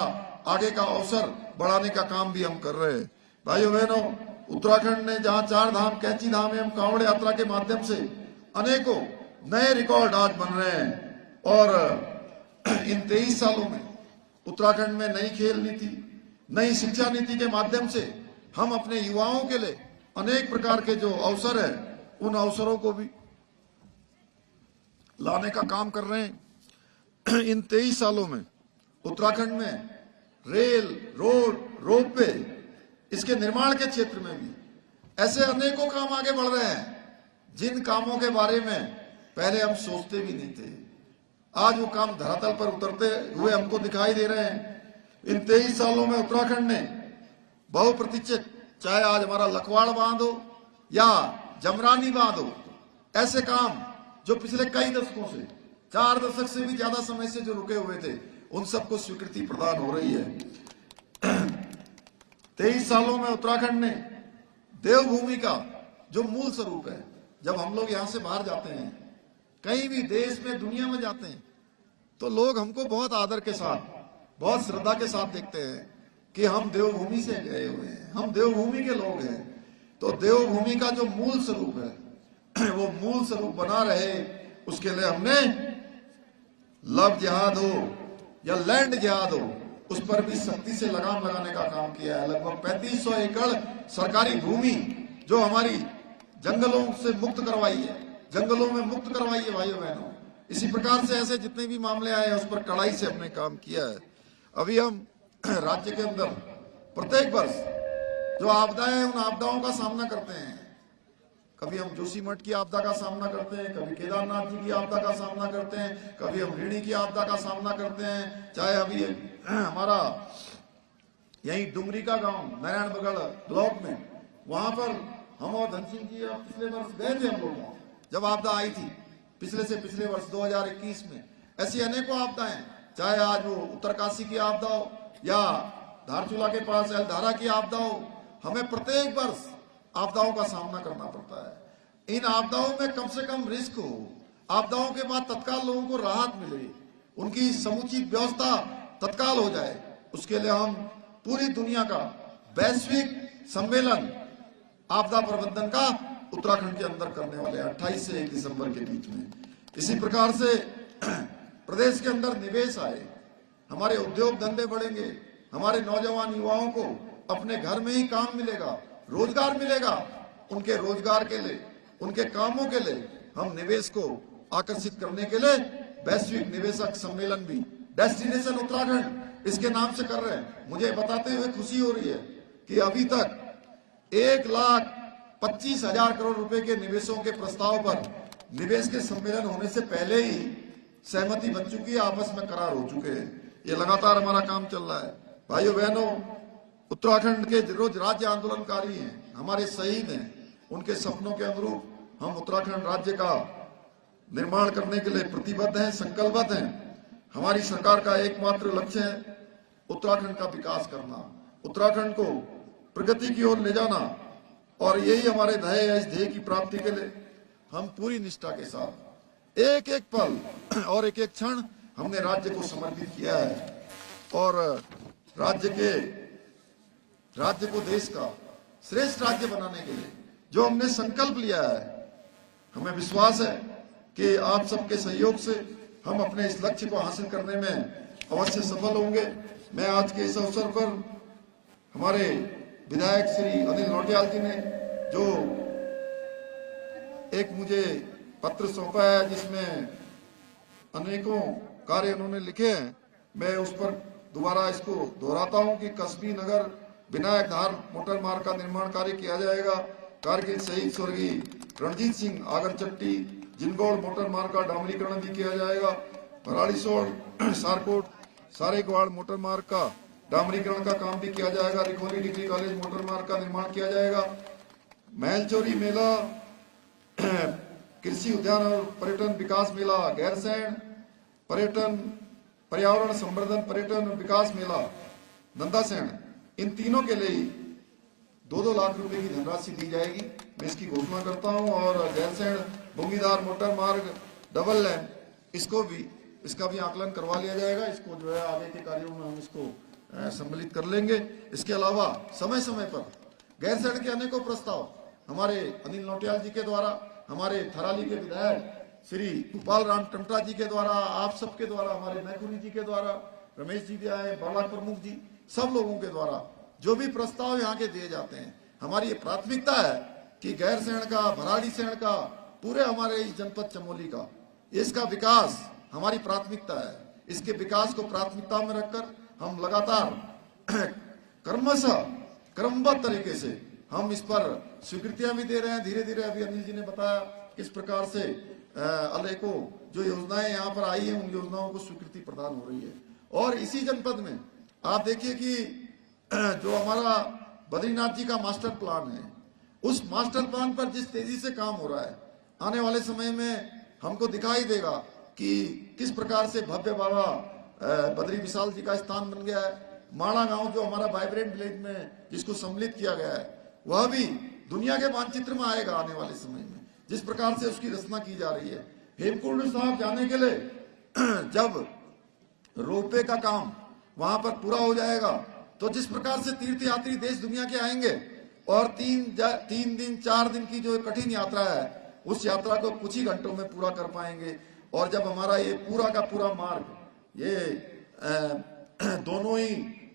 आगे का अवसर बढ़ाने का काम भी हम कर रहे हैं। भाइयों बहनों, उत्तराखंड ने जहां 4 धाम, कैंची धाम एवं कांवड़ यात्रा के माध्यम से अनेकों नए रिकॉर्ड आज बन रहे हैं। और इन 23 सालों में उत्तराखंड में नई खेल नीति, नई शिक्षा नीति के माध्यम से हम अपने युवाओं के लिए अनेक प्रकार के जो अवसर है उन अवसरों को भी लाने का काम कर रहे हैं। इन 23 सालों में उत्तराखंड में रेल, रोड, रोपवे, इसके निर्माण के क्षेत्र में भी ऐसे अनेकों काम आगे बढ़ रहे हैं जिन कामों के बारे में पहले हम सोचते भी नहीं थे। आज वो काम धरातल पर उतरते हुए हमको दिखाई दे रहे हैं। इन 23 सालों में उत्तराखंड ने बहुप्रतीक्षित, चाहे आज हमारा लखवाड़ बांध हो या जमरानी बांध हो, ऐसे काम जो पिछले कई दशकों से, 4 दशक से भी ज्यादा समय से जो रुके हुए थे, उन सबको स्वीकृति प्रदान हो रही है। 23 सालों में उत्तराखंड ने देवभूमि का जो मूल स्वरूप है, जब हम लोग यहाँ से बाहर जाते हैं, कहीं भी देश में, दुनिया में जाते हैं, तो लोग हमको बहुत आदर के साथ, बहुत श्रद्धा के साथ देखते हैं कि हम देवभूमि से गए हुए हैं, हम देवभूमि के लोग हैं। तो देवभूमि का जो मूल स्वरूप है वो मूल स्वरूप बना रहे, उसके लिए हमने लव जिहाद हो या लैंड जिहाद हो, उस पर भी सख्ती से लगाम लगाने का काम किया है। लगभग 3500 एकड़ सरकारी भूमि जो हमारी जंगलों से मुक्त करवाई है, जंगलों में मुक्त करवाई है भाइयों बहनों। इसी प्रकार से ऐसे जितने भी मामले आए हैं उस पर कड़ाई से हमने काम किया है। अभी हम राज्य के अंदर प्रत्येक वर्ष जो आपदाएं हैं उन आपदाओं का सामना करते हैं। कभी हम जोशीमठ की आपदा का सामना करते हैं, कभी केदारनाथ जी की आपदा का सामना करते हैं, कभी हम ऋणी की आपदा का सामना करते हैं। चाहे अभी हमारा यही डुमरी का गांव नारायणबगड़ ब्लॉक में, वहां पर हम और धन सिंह जी पिछले वर्ष गए थे हम लोग, जब आपदा आई थी पिछले वर्ष 2021 में। ऐसी अनेकों आपदाएं, चाहे आज वो उत्तरकाशी की आपदा हो या धारचूला के पास एलधारा की आपदा हो, हमें प्रत्येक वर्ष आपदाओं का सामना करना पड़ता है। इन आपदाओं में कम से कम रिस्क हो, आपदाओं के बाद तत्काल लोगों को राहत मिले, उनकी समुचित व्यवस्था तत्काल हो जाए, उसके लिए हम पूरी दुनिया का वैश्विक सम्मेलन आपदा प्रबंधन का उत्तराखंड के अंदर करने वाले 28 से 1 दिसंबर के बीच में। इसी प्रकार से प्रदेश के अंदर निवेश आए, हमारे उद्योग धंधे बढ़ेंगे, हमारे नौजवान युवाओं को अपने घर में ही काम मिलेगा, रोजगार मिलेगा। उनके रोजगार के लिए, उनके कामों के लिए हम निवेश को आकर्षित करने के लिए वैश्विक निवेशक सम्मेलन भी डेस्टिनेशन उत्तराखंड इसके नाम से कर रहे हैं। मुझे बताते हुए खुशी हो रही है कि अभी तक 1,25,000 करोड़ रुपए के निवेशों के प्रस्ताव पर निवेश के सम्मेलन होने से पहले ही सहमति बन चुकी है, आपस में करार हो चुके हैं। ये लगातार हमारा काम चल रहा है। भाइयों बहनों, उत्तराखंड के जो राज्य आंदोलनकारी हैं, हमारे शहीद हैं, उनके सपनों के अनुरूप हम उत्तराखंड राज्य का निर्माण करने के लिए प्रतिबद्ध हैं, संकल्पबद्ध हैं। हमारी सरकार का एकमात्र लक्ष्य है उत्तराखंड का विकास करना, उत्तराखंड को प्रगति की ओर ले जाना, और यही हमारे ध्येय है। इस ध्येय की प्राप्ति के लिए हम पूरी निष्ठा के साथ एक एक पल और एक एक क्षण हमने राज्य को समर्पित किया है, और राज्य को देश का श्रेष्ठ राज्य बनाने के लिए जो हमने संकल्प लिया है, हमें विश्वास है कि आप सबके सहयोग से हम अपने इस लक्ष्य को हासिल करने में अवश्य सफल होंगे। मैं आज के इस अवसर पर हमारे विधायक श्री अनिल नौटियाल जी ने जो एक मुझे पत्र सौंपा है जिसमें अनेकों कार्य उन्होंने लिखे हैं, मैं उस पर दोबारा इसको दोहराता हूं कि कस्बी नगर विनायक धार मोटर मार्ग का निर्माण कार्य किया जाएगा। कारगिल शहीद स्वर्गीय रणजीत सिंह आगरचट्टी जिनगौड़ मोटर मार्ग का डामरीकरण भी किया जाएगा। भराड़ीसोड़ सारकोट सारेगवाड़ मोटर मार्ग का डामरीकरण का काम भी किया जाएगा। रिखोली डिग्री कॉलेज मोटर मार्ग का निर्माण किया जाएगा। महलचोरी मेला कृषि उद्यान और पर्यटन विकास मेला गैरसैंण पर्यटन पर्यावरण संवर्धन पर्यटन विकास मेला नंदासैंण, इन तीनों के लिए 2-2 लाख रुपए की धनराशि दी जाएगी, मैं इसकी घोषणा करता हूं। और गैरसैंण बुंगीदार मोटर मार्ग डबल लाइन इसका भी आकलन करवा लिया जाएगा। इसको जो है आगे के कार्यों में हम इसको सम्मिलित कर लेंगे। इसके अलावा समय समय पर गैरसैंण के अनेकों प्रस्ताव हमारे अनिल नौटियाल जी के द्वारा, हमारे थराली के विधायक श्री गोपाल राम टमटा जी के द्वारा, आप सबके द्वारा, हमारे मैकुनी जी के द्वारा, रमेश जी भी आए, बालाक प्रमुख जी, सब लोगों के द्वारा जो भी प्रस्ताव यहाँ के दिए जाते हैं, हमारी ये प्राथमिकता है कि गैरसैंण का, भराड़ीसैंण का, पूरे हमारे इस जनपद चमोली का, इसका विकास हमारी प्राथमिकता है। इसके विकास को प्राथमिकता में रखकर हम लगातार क्रमबद्ध तरीके से हम इस पर स्वीकृतियां भी दे रहे हैं। धीरे धीरे अभी अनिल जी ने बताया किस प्रकार से अनेकों जो योजनाएं यहाँ पर आई है उन योजनाओं को स्वीकृति प्रदान हो रही है। और इसी जनपद में आप देखिए कि जो हमारा बद्रीनाथ जी का मास्टर प्लान है, उस मास्टर प्लान पर जिस तेजी से काम हो रहा है, आने वाले समय में हमको दिखाई देगा कि किस प्रकार से भव्य बाबा बद्री विशाल जी का स्थान बन गया है। माणा गांव जो हमारा वाइब्रेंट विलेज में जिसको सम्मिलित किया गया है, वह भी दुनिया के मानचित्र में आएगा आने वाले समय में, जिस प्रकार से उसकी रचना की जा रही है। हेमकुंड साहब जाने के लिए जब रोपवे का काम वहां पर पूरा हो जाएगा, तो जिस प्रकार से तीर्थ यात्री देश दुनिया के आएंगे और 3 दिन 4 दिन की जो कठिन यात्रा है, उस यात्रा को कुछ ही घंटों में पूरा कर पाएंगे। और जब हमारा ये पूरा का पूरा मार्ग ये दोनों ही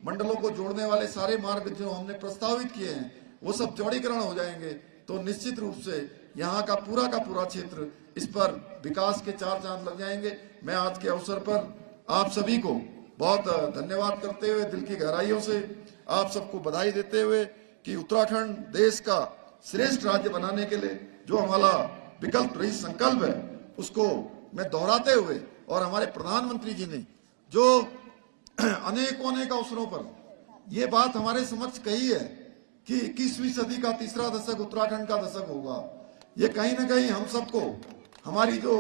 मंडलों को जोड़ने वाले सारे मार्ग जो हमने प्रस्तावित किए हैं वो सब चौड़ीकरण हो जाएंगे, तो निश्चित रूप से यहाँ का पूरा क्षेत्र इस पर विकास के चार चांद लग जाएंगे। मैं आज के अवसर पर आप सभी को बहुत धन्यवाद करते हुए, दिल की गहराइयों से आप सबको बधाई देते हुए कि उत्तराखंड देश का श्रेष्ठ राज्य बनाने के लिए जो हमारा विकल्प रही संकल्प है उसको मैं दोहराते हुए, और हमारे प्रधानमंत्री जी ने जो अनेकों अवसरों पर ये बात हमारे समक्ष कही है कि 21वीं सदी का तीसरा दशक उत्तराखंड का दशक होगा, ये कहीं ना कहीं हम सबको हमारी जो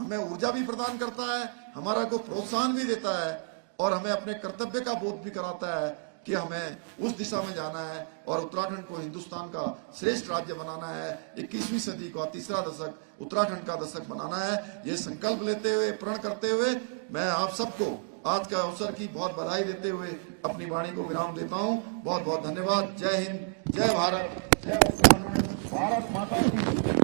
हमें ऊर्जा भी प्रदान करता है, हमारा को प्रोत्साहन भी देता है और हमें अपने कर्तव्य का बोध भी कराता है कि हमें उस दिशा में जाना है और उत्तराखंड को हिंदुस्तान का श्रेष्ठ राज्य बनाना है। 21वीं सदी का तीसरा दशक उत्तराखंड का दशक बनाना है। ये संकल्प लेते हुए, प्रण करते हुए मैं आप सबको आज के अवसर की बहुत बधाई देते हुए अपनी वाणी को विराम देता हूँ। बहुत बहुत धन्यवाद। जय हिंद, जय भारत, जय उत्तराखंड, भारत माता की।